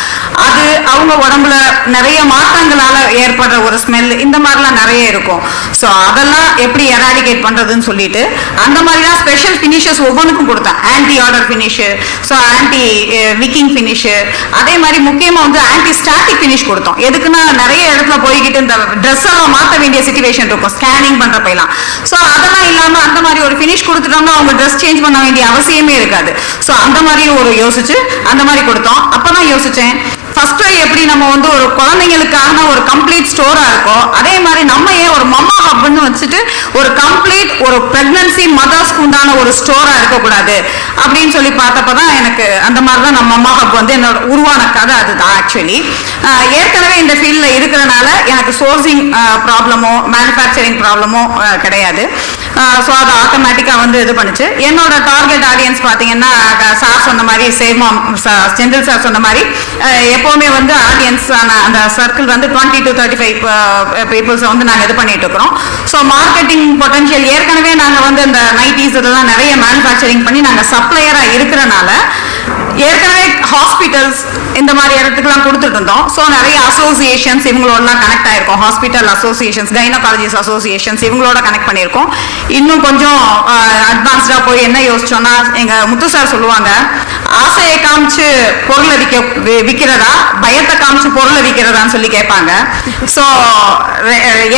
அது அவங்க உடம்புல நிறைய மாற்றங்களால் ஏற்படுற ஒரு ஸ்மெல், இந்த மாதிரிலாம் நிறைய இருக்கும். ஸோ அதெல்லாம் எப்படி எராடிகேட் பண்ணுறதுன்னு சொல்லிட்டு அந்த மாதிரிலாம் ஸ்பெஷல் ஃபினிஷஸ் ஒவ்வொன்றுக்கும் கொடுத்தேன். Anti order finish, so anti Viking finish, அதே மாதிரி முக்கியமாக ஆன்டி ஸ்டாட்டிக் ஃபினிஷ் கொடுத்தோம். எதுக்குன்னா நிறைய இடத்துல போய்கிட்டு இந்த ட்ரெஸ் எல்லாம் மாற்ற வேண்டிய சிச்சுவேஷன் இருக்கும் ஸ்கேனிங் பண்ணுறப்பெல்லாம். ஸோ அதெல்லாம் இல்லாமல் அந்த மாதிரி ஒரு ஃபினிஷ் கொடுத்துட்டோம்னா அவங்க ட்ரெஸ் சேஞ்ச் பண்ண வேண்டிய அவசியமே இருக்காது. ஸோ அந்த மாதிரி ஒரு யோசிச்சு அந்த மாதிரி கொடுத்தோம். அப்போ தான் யோசித்தேன், ஃபர்ஸ்ட் எப்படி நம்ம ஒரு குழந்தைங்களுக்கான ஒரு கம்ப்ளீட் ஸ்டோரா இருக்கும், அதே மாதிரி நம்ம ஏன் ஒரு மம்மா ஹப்னு வச்சுட்டு ஒரு கம்ப்ளீட் ஒரு பிரெக்னன்சி மதர்ஸ்க்கு உண்டான ஒரு ஸ்டோரா இருக்கக்கூடாது அப்படின்னு சொல்லி பார்த்தப்பதான் எனக்கு அந்த மாதிரி தான் நம்ம மம்மா ஹப் என்னோட உருவான கதை அதுதான். ஆக்சுவலி ஏற்கனவே இந்த ஃபீல்டில் இருக்கிறனால எனக்கு சோர்சிங் ப்ராப்ளமோ மேனுஃபேக்சரிங் ப்ராப்ளமோ கிடையாது. ஸோ அது ஆட்டோமேட்டிக்காக இது பண்ணுச்சு. என்னோட டார்கெட் ஆடியன்ஸ் பார்த்தீங்கன்னா, சார் சொன்ன மாதிரி, சேமாம் செந்தில் சார் சொன்ன மாதிரி, எப்போவுமே ஆடியன்ஸ் அந்த சர்க்கிள் 20 to 35 பீப்புள்ஸை நாங்கள் இது பண்ணிட்டு இருக்கிறோம். ஸோ மார்க்கெட்டிங் பொட்டன்ஷியல் ஏற்கனவே நாங்கள் இந்த நைட்டிஸ் இதெல்லாம் நிறைய மேனுஃபேக்சரிங் பண்ணி நாங்கள் சப்ளையராக இருக்கிறனால ஏற்கனவே ஹாஸ்பிட்டல்ஸ் இந்த மாதிரி இடத்துக்குலாம் கொடுத்துட்டு இருந்தோம். ஸோ நிறைய அசோசியேஷன்ஸ் இவங்களோடலாம் கனெக்ட் ஆயிருக்கோம். ஹாஸ்பிட்டல் அசோசியேஷன்ஸ், கைனகாலஜிஸ்ட் அசோசியேஷன்ஸ் இவங்களோட கனெக்ட் பண்ணியிருக்கோம். இன்னும் கொஞ்சம் அட்வான்ஸ்டாக போய் என்ன யோசிச்சோன்னா, எங்கள் முத்து சார் சொல்லுவாங்க, ஆசையை காமிச்சு பொருளை விற்கிறதா, பயத்தை காமிச்சு பொருளை விற்கிறதான்னு சொல்லி கேட்பாங்க. ஸோ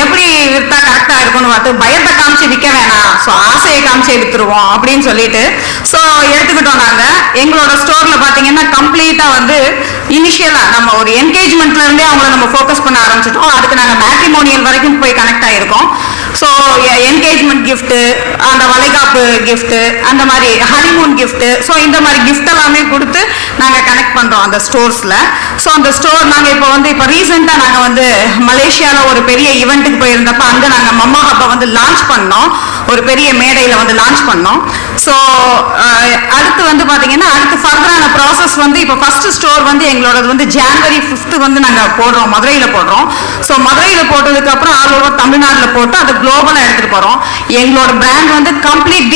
எப்படி விற்றா கரெக்டாக இருக்கும்னு பார்த்து பயத்தை காமிச்சு விற்க வேணாம், ஸோ ஆசையை காமிச்சே விற்றுருவோம் அப்படின்னு சொல்லிட்டு ஸோ எடுத்துக்கிட்டோம். நாங்கள் எங்களோட ஸ்டோரில் பார்த்தீங்கன்னா கம்ப்ளீட்டாக இனிஷியலாக நம்ம ஒரு என்கேஜ்மெண்ட்ல இருந்தே அவங்கள நம்ம ஃபோக்கஸ் பண்ண ஆரம்பிச்சிட்டோம். அதுக்கு நாங்கள் மேட்ரிமோனியல் வரைக்கும் போய் கனெக்ட் ஆகிருக்கோம். ஸோ என்கேஜ்மெண்ட் கிஃப்ட்டு, அந்த வளைகாப்பு கிஃப்ட்டு, அந்த மாதிரி ஹனிமூன் கிஃப்ட்டு, ஸோ இந்த மாதிரி கிஃப்ட் எல்லாமே கொடுத்து நாங்கள் கனெக்ட் பண்ணுறோம் அந்த ஸ்டோர்ஸில். ஸோ அந்த ஸ்டோர் நாங்கள் இப்போ ரீசெண்டாக நாங்கள் மலேசியாவில் ஒரு பெரிய ஈவெண்ட்டுக்கு போயிருந்தப்போ அங்கே நாங்கள் மம்மா ஹப்பை லான்ச் பண்ணோம், ஒரு பெரிய மேடையில் லான்ச் பண்ணோம். ஸோ அடுத்து பார்த்தீங்கன்னா அடுத்து ஃபர்தரான ப்ராசஸ் இப்போ ஃபர்ஸ்ட் ஸ்டோர் எங்களோடது ஜான்வரி 5 நாங்கள் போடுறோம், மதுரையில் போடுறோம். ஸோ மதுரையில் போட்டதுக்கப்புறம் ஆல் ஓவர் தமிழ்நாட்டில் போட்டு அது குளோபலாக எடுத்துகிட்டு போகிறோம். எங்களோட பிராண்ட் கம்ப்ளீட்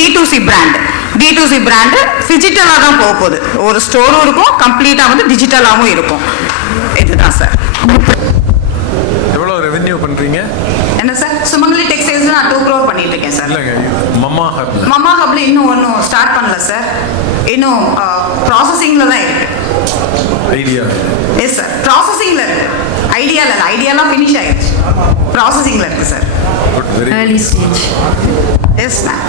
D2C பிராண்டு டிஜிட்டலாக தான் போக போகுது. ஒரு ஸ்டோரும் இருக்கும், கம்ப்ளீட்டாக டிஜிட்டலாகவும் இருக்கும். இதுதான் சார். எவ்வளோ ரெவென்யூ பண்ணுறீங்க? என்ன சார்? சுமங்கலி டெக்ஸ்டைல்ஸ் ஸ்டேஜில் நான் 2 crore பண்ணிட்டு இருக்கேன் சார். இல்லைங்க, மம்மா ஹப்ல மம்மா ஹப்ல இன்னும் ஒன்றும் ஸ்டார்ட் பண்ணல சார். இன்னும் ப்ராசஸிங்கில் தான் இருக்கு. ஐடியா எஸ் சார், ப்ராசஸிங்கில் இருக்கு. ஐடியாலாம் ஃபினிஷ் ஆயிடுச்சு, ப்ராசஸிங்கில் இருக்கு sir. Early stage. Yes ma'am.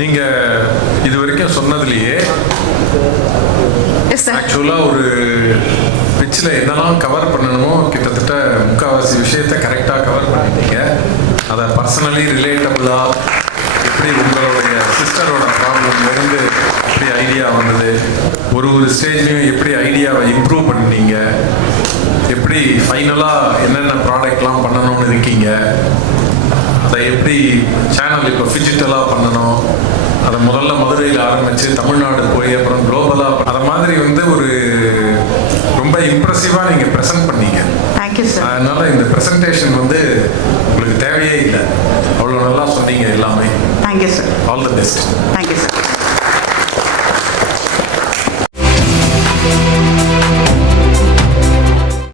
நீங்க இது வரைக்கும் சொன்னதுலயே எஸ் சார். ஆக்சுவலா ஒரு பிச்சில் என்னெல்லாம் கவர் பண்ணணுமோ கிட்டத்தட்ட முக்கால்வாசி விஷயத்தை கரெக்டாக கவர் பண்ணிட்டீங்க. அதை பர்சனலி ரிலேட்டபுளாக எப்படி உங்களுடைய சிஸ்டரோட ப்ராப்ளம்லேருந்து எப்படி ஐடியா வந்தது, ஒரு ஸ்டேஜ்லையும் எப்படி ஐடியாவை இம்ப்ரூவ் பண்ணீங்க, எப்படி ஃபைனலாக என்னென்ன ப்ராடக்ட்லாம் பண்ணணும்னு இருக்கீங்க, அதை எப்படி சேனல் இப்போ ஃபிஜிட்டலாக பண்ணணும், அதை முதல்ல மதுரையில் ஆரம்பித்து தமிழ்நாடு போய் அப்புறம் குளோபலாக அதை மாதிரி ஒரு ரொம்ப இம்ப்ரெசிவாக நீங்கள் ப்ரெசென்ட் பண்ணீங்க. Thank you sir. அதனால் இந்த ப்ரெசன்டேஷன் உங்களுக்கு தேவையே இல்லை, அவ்வளோ நல்லா சொன்னீங்க எல்லாமே. Thank you sir. All the best. Thank you sir.